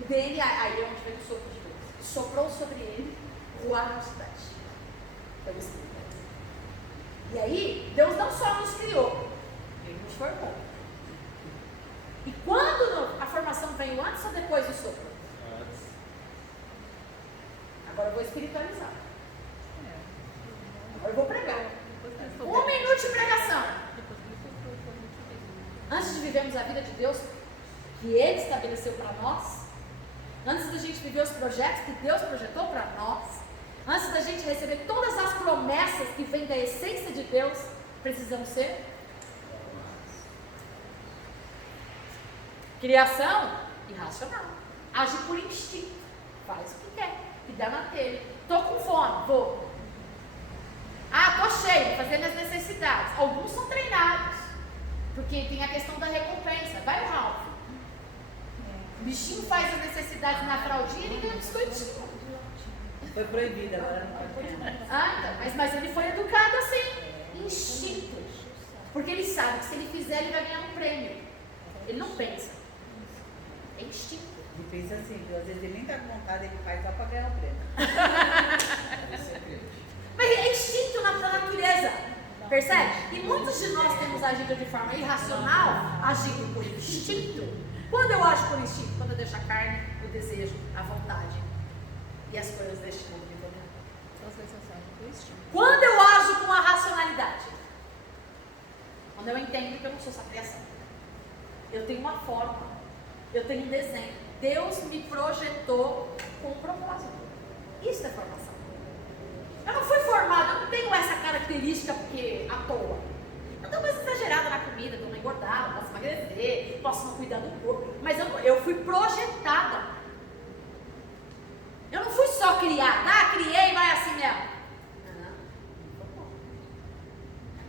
O DNA, aí é onde vem o sopro de Deus. Soprou sobre ele, voaram os testes. Foi o Espírito. E aí, Deus não só nos criou, Ele nos formou. E quando a formação veio antes ou depois do sopro? Antes. Agora eu vou espiritualizar. Agora eu vou pregar. 1 minuto de pregação. Antes de vivermos a vida de Deus, que Ele estabeleceu para nós, antes da gente viver os projetos que Deus projetou para nós, antes da gente receber todas as promessas que vêm da essência de Deus, precisamos ser criação irracional. Age por instinto. Faz o que quer. Que dá na telha. Tô com fome, vou. Tô cheio, vou fazer minhas necessidades. Alguns são treinados. Porque tem a questão da recompensa. Vai o Ralph. O bichinho faz as necessidades na fraldinha e ele ganha um biscoitinho. Foi proibido, agora não pode mais. Então, mas ele foi educado assim, instinto. Porque ele sabe que se ele fizer, ele vai ganhar um prêmio. Ele não pensa. É instinto. Ele pensa assim, viu? Às vezes ele nem tá com vontade, ele faz só para ganhar o prêmio. Mas é instinto na natureza. Percebe? E muitos de nós temos agido de forma irracional, agindo por instinto. Quando eu ajo por instinto? Quando eu deixo a carne, o desejo, a vontade e as coisas deste mundo me dominando. Quando eu ajo com a racionalidade? Quando eu entendo que eu não sou essa criação. Eu tenho uma forma, eu tenho um desenho. Deus me projetou com um propósito. Isso é formação. Eu não fui formada, eu não tenho essa característica porque à toa. Eu estou mais exagerada na comida, estou não engordar, posso emagrecer, posso não cuidar do corpo, mas eu fui projetada. Eu não fui só criada, criei e vai assim mesmo. Não.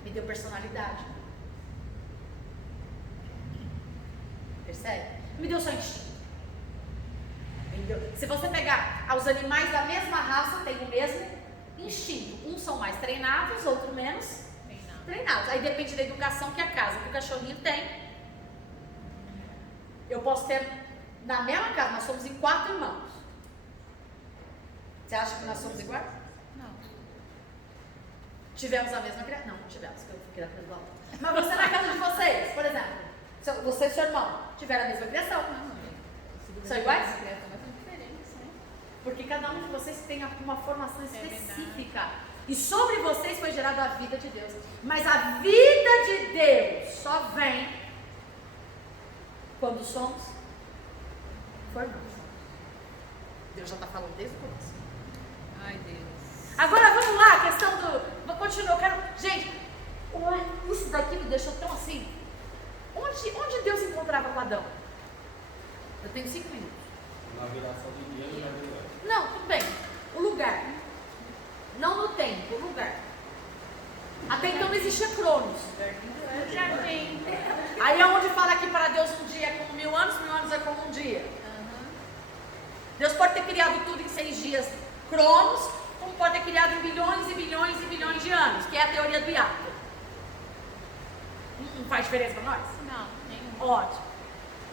Me deu personalidade. Percebe? Me deu só instinto. Se você pegar os animais da mesma raça, tem o mesmo instinto. Uns são mais treinados, outros menos treinados. Aí depende da educação que a casa, que o cachorrinho tem. Eu posso ter, na mesma casa, nós somos em 4 irmãos. Você acha que nós somos iguais? Não. Tivemos a mesma criação? Não tivemos, porque eu fui criada pelo outro. Mas você na casa de vocês, por exemplo, você e seu irmão tiveram a mesma criação? São iguais? Porque cada um de vocês tem uma formação específica. E sobre vocês foi gerada a vida de Deus. Mas a vida de Deus só vem quando somos formados. Deus já está falando desde o começo. Ai, Deus. Agora vamos lá, a questão do... Vou continuar, eu quero... Gente, isso daqui me deixou tão assim. Onde Deus encontrava com Adão? Eu tenho 5 minutos. Na viração do dia e na viração. Não, tudo bem. O lugar. Não no tempo, o lugar. Até então não existia Cronos. No jardim. Aí é onde fala que para Deus um dia é como 1000 anos, 1000 anos é como um dia. Deus pode ter criado tudo em 6 dias Cronos, como pode ter criado em bilhões e bilhões e bilhões de anos, que é a teoria do hiato. Não faz diferença para nós? Não, nenhum. Ótimo.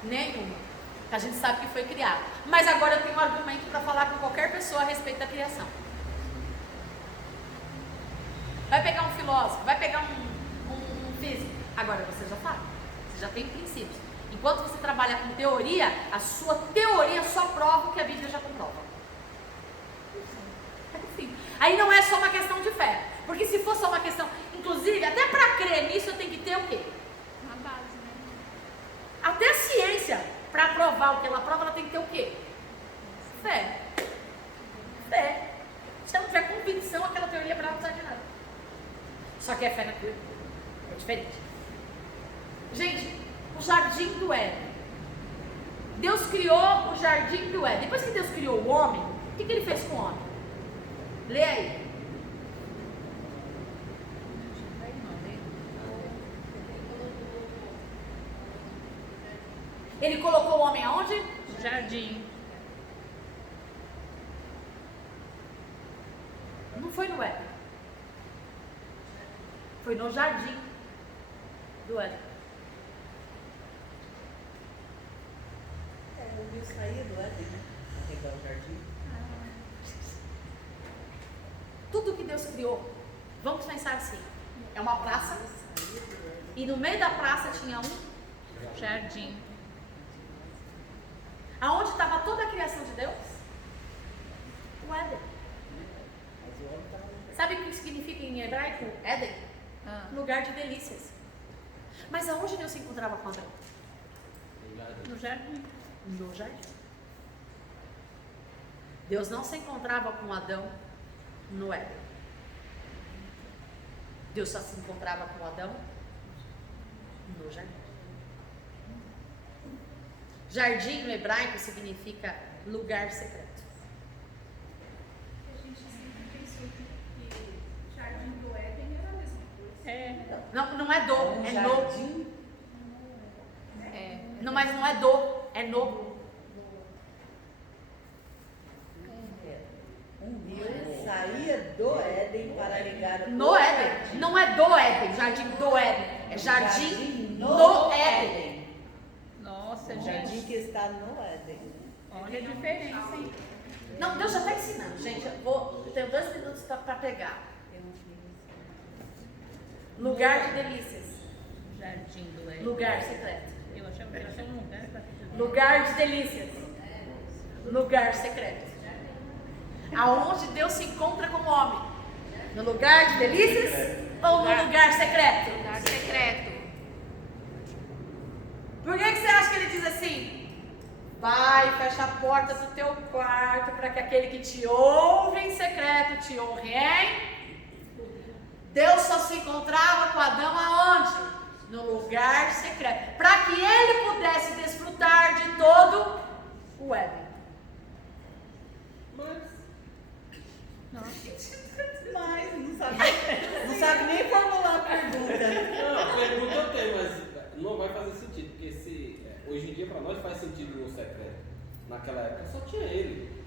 Nenhuma. A gente sabe que foi criado. Mas agora eu tenho um argumento para falar com qualquer pessoa a respeito da criação. Vai pegar um filósofo, vai pegar um físico. Agora você já sabe. Você já tem princípios. Enquanto você trabalha com teoria, a sua teoria só prova o que a Bíblia já comprova. Assim. Aí não é só uma questão de fé. Porque se for só uma questão... Inclusive, até para crer nisso eu tenho que ter o quê? Uma base, né? Até a ciência, para provar o que ela prova, ela tem que ter o quê? Fé. Fé. Se ela não tiver convicção, aquela teoria para ela não precisa de nada. Só que é fé na teoria. É diferente. Gente, o jardim do Éden. Deus criou o jardim do Éden. Depois que Deus criou o homem, o que ele fez com o homem? Lê aí. Ele colocou o homem aonde? No jardim. Não foi no Éden. Foi no jardim do Éden. O rio saía do Éden, né? Para regar o jardim. Tudo que Deus criou, vamos pensar assim, é uma praça, e no meio da praça tinha um Jardim. aonde estava toda a criação de Deus? O Éden. Mas o homem estava no Sabe o que significa em hebraico Éden? Lugar de delícias. Mas aonde Deus se encontrava com Adão? No jardim. No jardim. Deus não se encontrava com Adão no Éden. Deus só se encontrava com Adão no jardim. Jardim no hebraico significa lugar secreto. A gente sempre pensou que jardim do Éden era a mesma coisa. É. Não é do, Um é jardim. no. É. Não, mas não é do, é no. Um rio No Éden. Não é do Éden, jardim do Éden. É jardim no Éden. Nossa, O jardim gente. que está no Éden. Olha a diferença, hein? Não, Deus já está ensinando, gente. Eu tenho 2 minutos para pegar. Lugar de delícias. Jardim do Éden. Lugar secreto. Eu achava que era só um lugar pra... Lugar de delícias. Lugar secreto. Aonde Deus se encontra com o homem? No lugar de delícias ou no lugar secreto? Lugar secreto. Por que você acha que ele diz assim? Vai, fecha a porta do teu quarto para que aquele que te ouve em secreto te honre, hein? Deus só se encontrava com Adão aonde? No lugar secreto. Para que ele pudesse desfrutar de todo o Éden. Mas não sabe nem formular a pergunta. Não, a pergunta eu tenho, mas não vai fazer sentido, porque hoje em dia para nós faz sentido no secreto. Naquela época só tinha ele.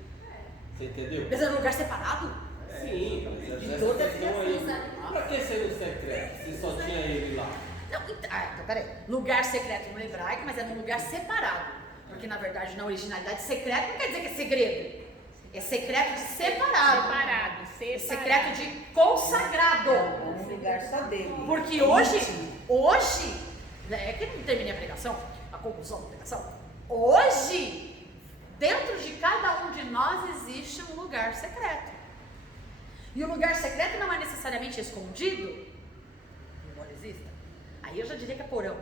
Você entendeu? Mas era um lugar separado? Sim, mas De essa toda a questão criação. aí. Pra que ser no secreto se só tinha ele lá? Não, então, peraí. Lugar secreto no hebraico, mas era um lugar separado. Porque na verdade, na originalidade, secreto não quer dizer que é segredo. É secreto de separado. Separado. É secreto de consagrado. É um lugar só dele. Porque hoje, é que não terminei a pregação, a conclusão da pregação. Hoje, dentro de cada um de nós existe um lugar secreto. E o lugar secreto não é necessariamente escondido, embora exista. Aí eu já diria que é porão.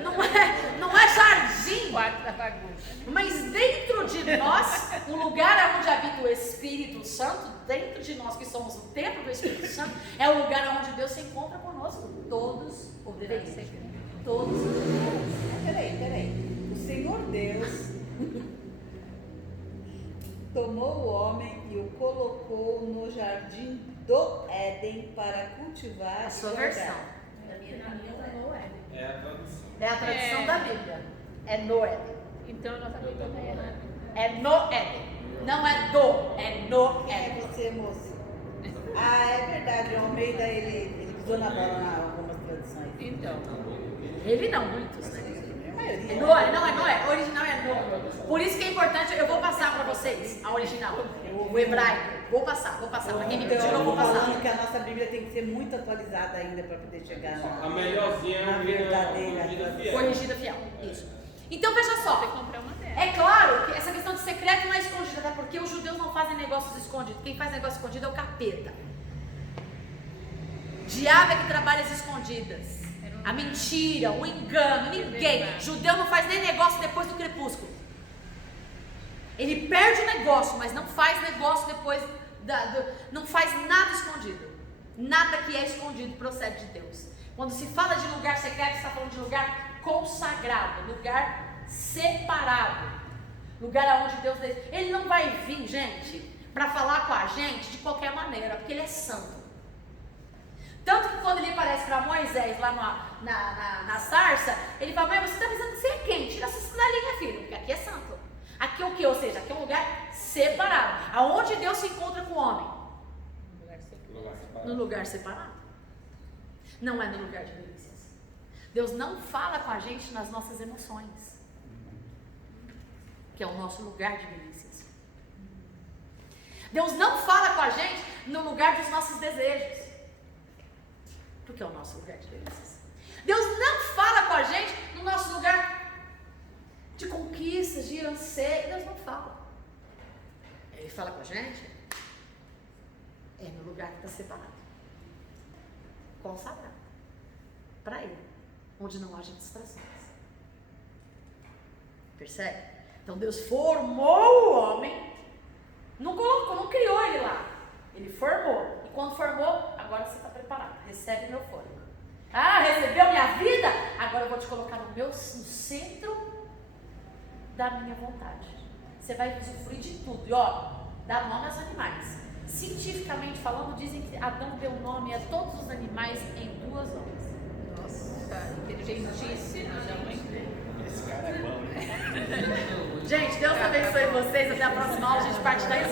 Não é jardim. Quarto da bagunça. Mas dentro de nós, o lugar onde habita o Espírito Santo, dentro de nós que somos o templo do Espírito Santo, é o lugar onde Deus se encontra conosco. Todos, ou deveriam ser, todos os dias. Peraí. O Senhor Deus tomou o homem e o colocou no jardim do Éden para cultivar A sua e versão. guardar. É a tradução. É a tradução da Bíblia. É no Éden. Então nós acreditamos errado. É no Éden. Não é do, é no Quem é Éden. você, moço? Ah, é verdade. O Almeida, ele pisou na bola em algumas traduções. Então. Ele não, muitos, né? A maioria. É Noé, não é Noé, o original é Noé. Por isso que é importante, eu vou passar para vocês a original, o hebraico. Vou passar. Para quem me pediu, eu vou falando passar. que a nossa Bíblia tem que ser muito atualizada ainda para poder chegar A na... melhorzinha é Na a verdadeira. Corrigida Fiel. Corrigida fiel, isso. Então veja Você só, comprar uma dessas. é claro que essa questão de secreto não é escondida, até porque os judeus não fazem negócios escondidos. Quem faz negócio escondido é o capeta. Diabo é que trabalha as escondidas. A mentira, o engano, ninguém. Judeu não faz nem negócio depois do crepúsculo. Ele perde o negócio, mas não faz negócio depois, não faz nada escondido. Nada que é escondido procede de Deus. Quando se fala de lugar secreto, está falando de lugar consagrado, lugar separado. Lugar onde Deus... Ele não vai vir, gente, para falar com a gente de qualquer maneira, porque Ele é santo. Tanto que quando ele aparece para Moisés lá na sarça, ele fala: mãe, você está pensando que você é quem? Tira essa sandalinha, filho, porque aqui é santo. Aqui é o que? Ou seja, aqui é um lugar separado. Aonde Deus se encontra com o homem? Lugar separado. No lugar separado. Não é no lugar de delícias. Deus não fala com a gente nas nossas emoções, que é o nosso lugar de delícias. Deus não fala com a gente no lugar dos nossos desejos, porque é o nosso lugar de delícias. Deus não fala com a gente no nosso lugar de conquistas, de anseio. Deus não fala. Ele fala com a gente no lugar que está separado, consagrado para Ele, onde não haja distrações. Percebe? Então Deus formou o homem, não colocou, não criou ele lá. Ele formou. E quando formou, agora você está preparado. Recebe meu fôlego. Ah, recebeu minha vida? Agora eu vou te colocar no centro da minha vontade. Você vai usufruir de tudo. E ó, dá nome aos animais. Cientificamente falando, dizem que Adão deu nome a todos os animais em 2 horas. Nossa, inteligentíssimo, hein? Esse cara é bom, né? Gente, Deus abençoe vocês. Até a próxima aula. A gente parte daí.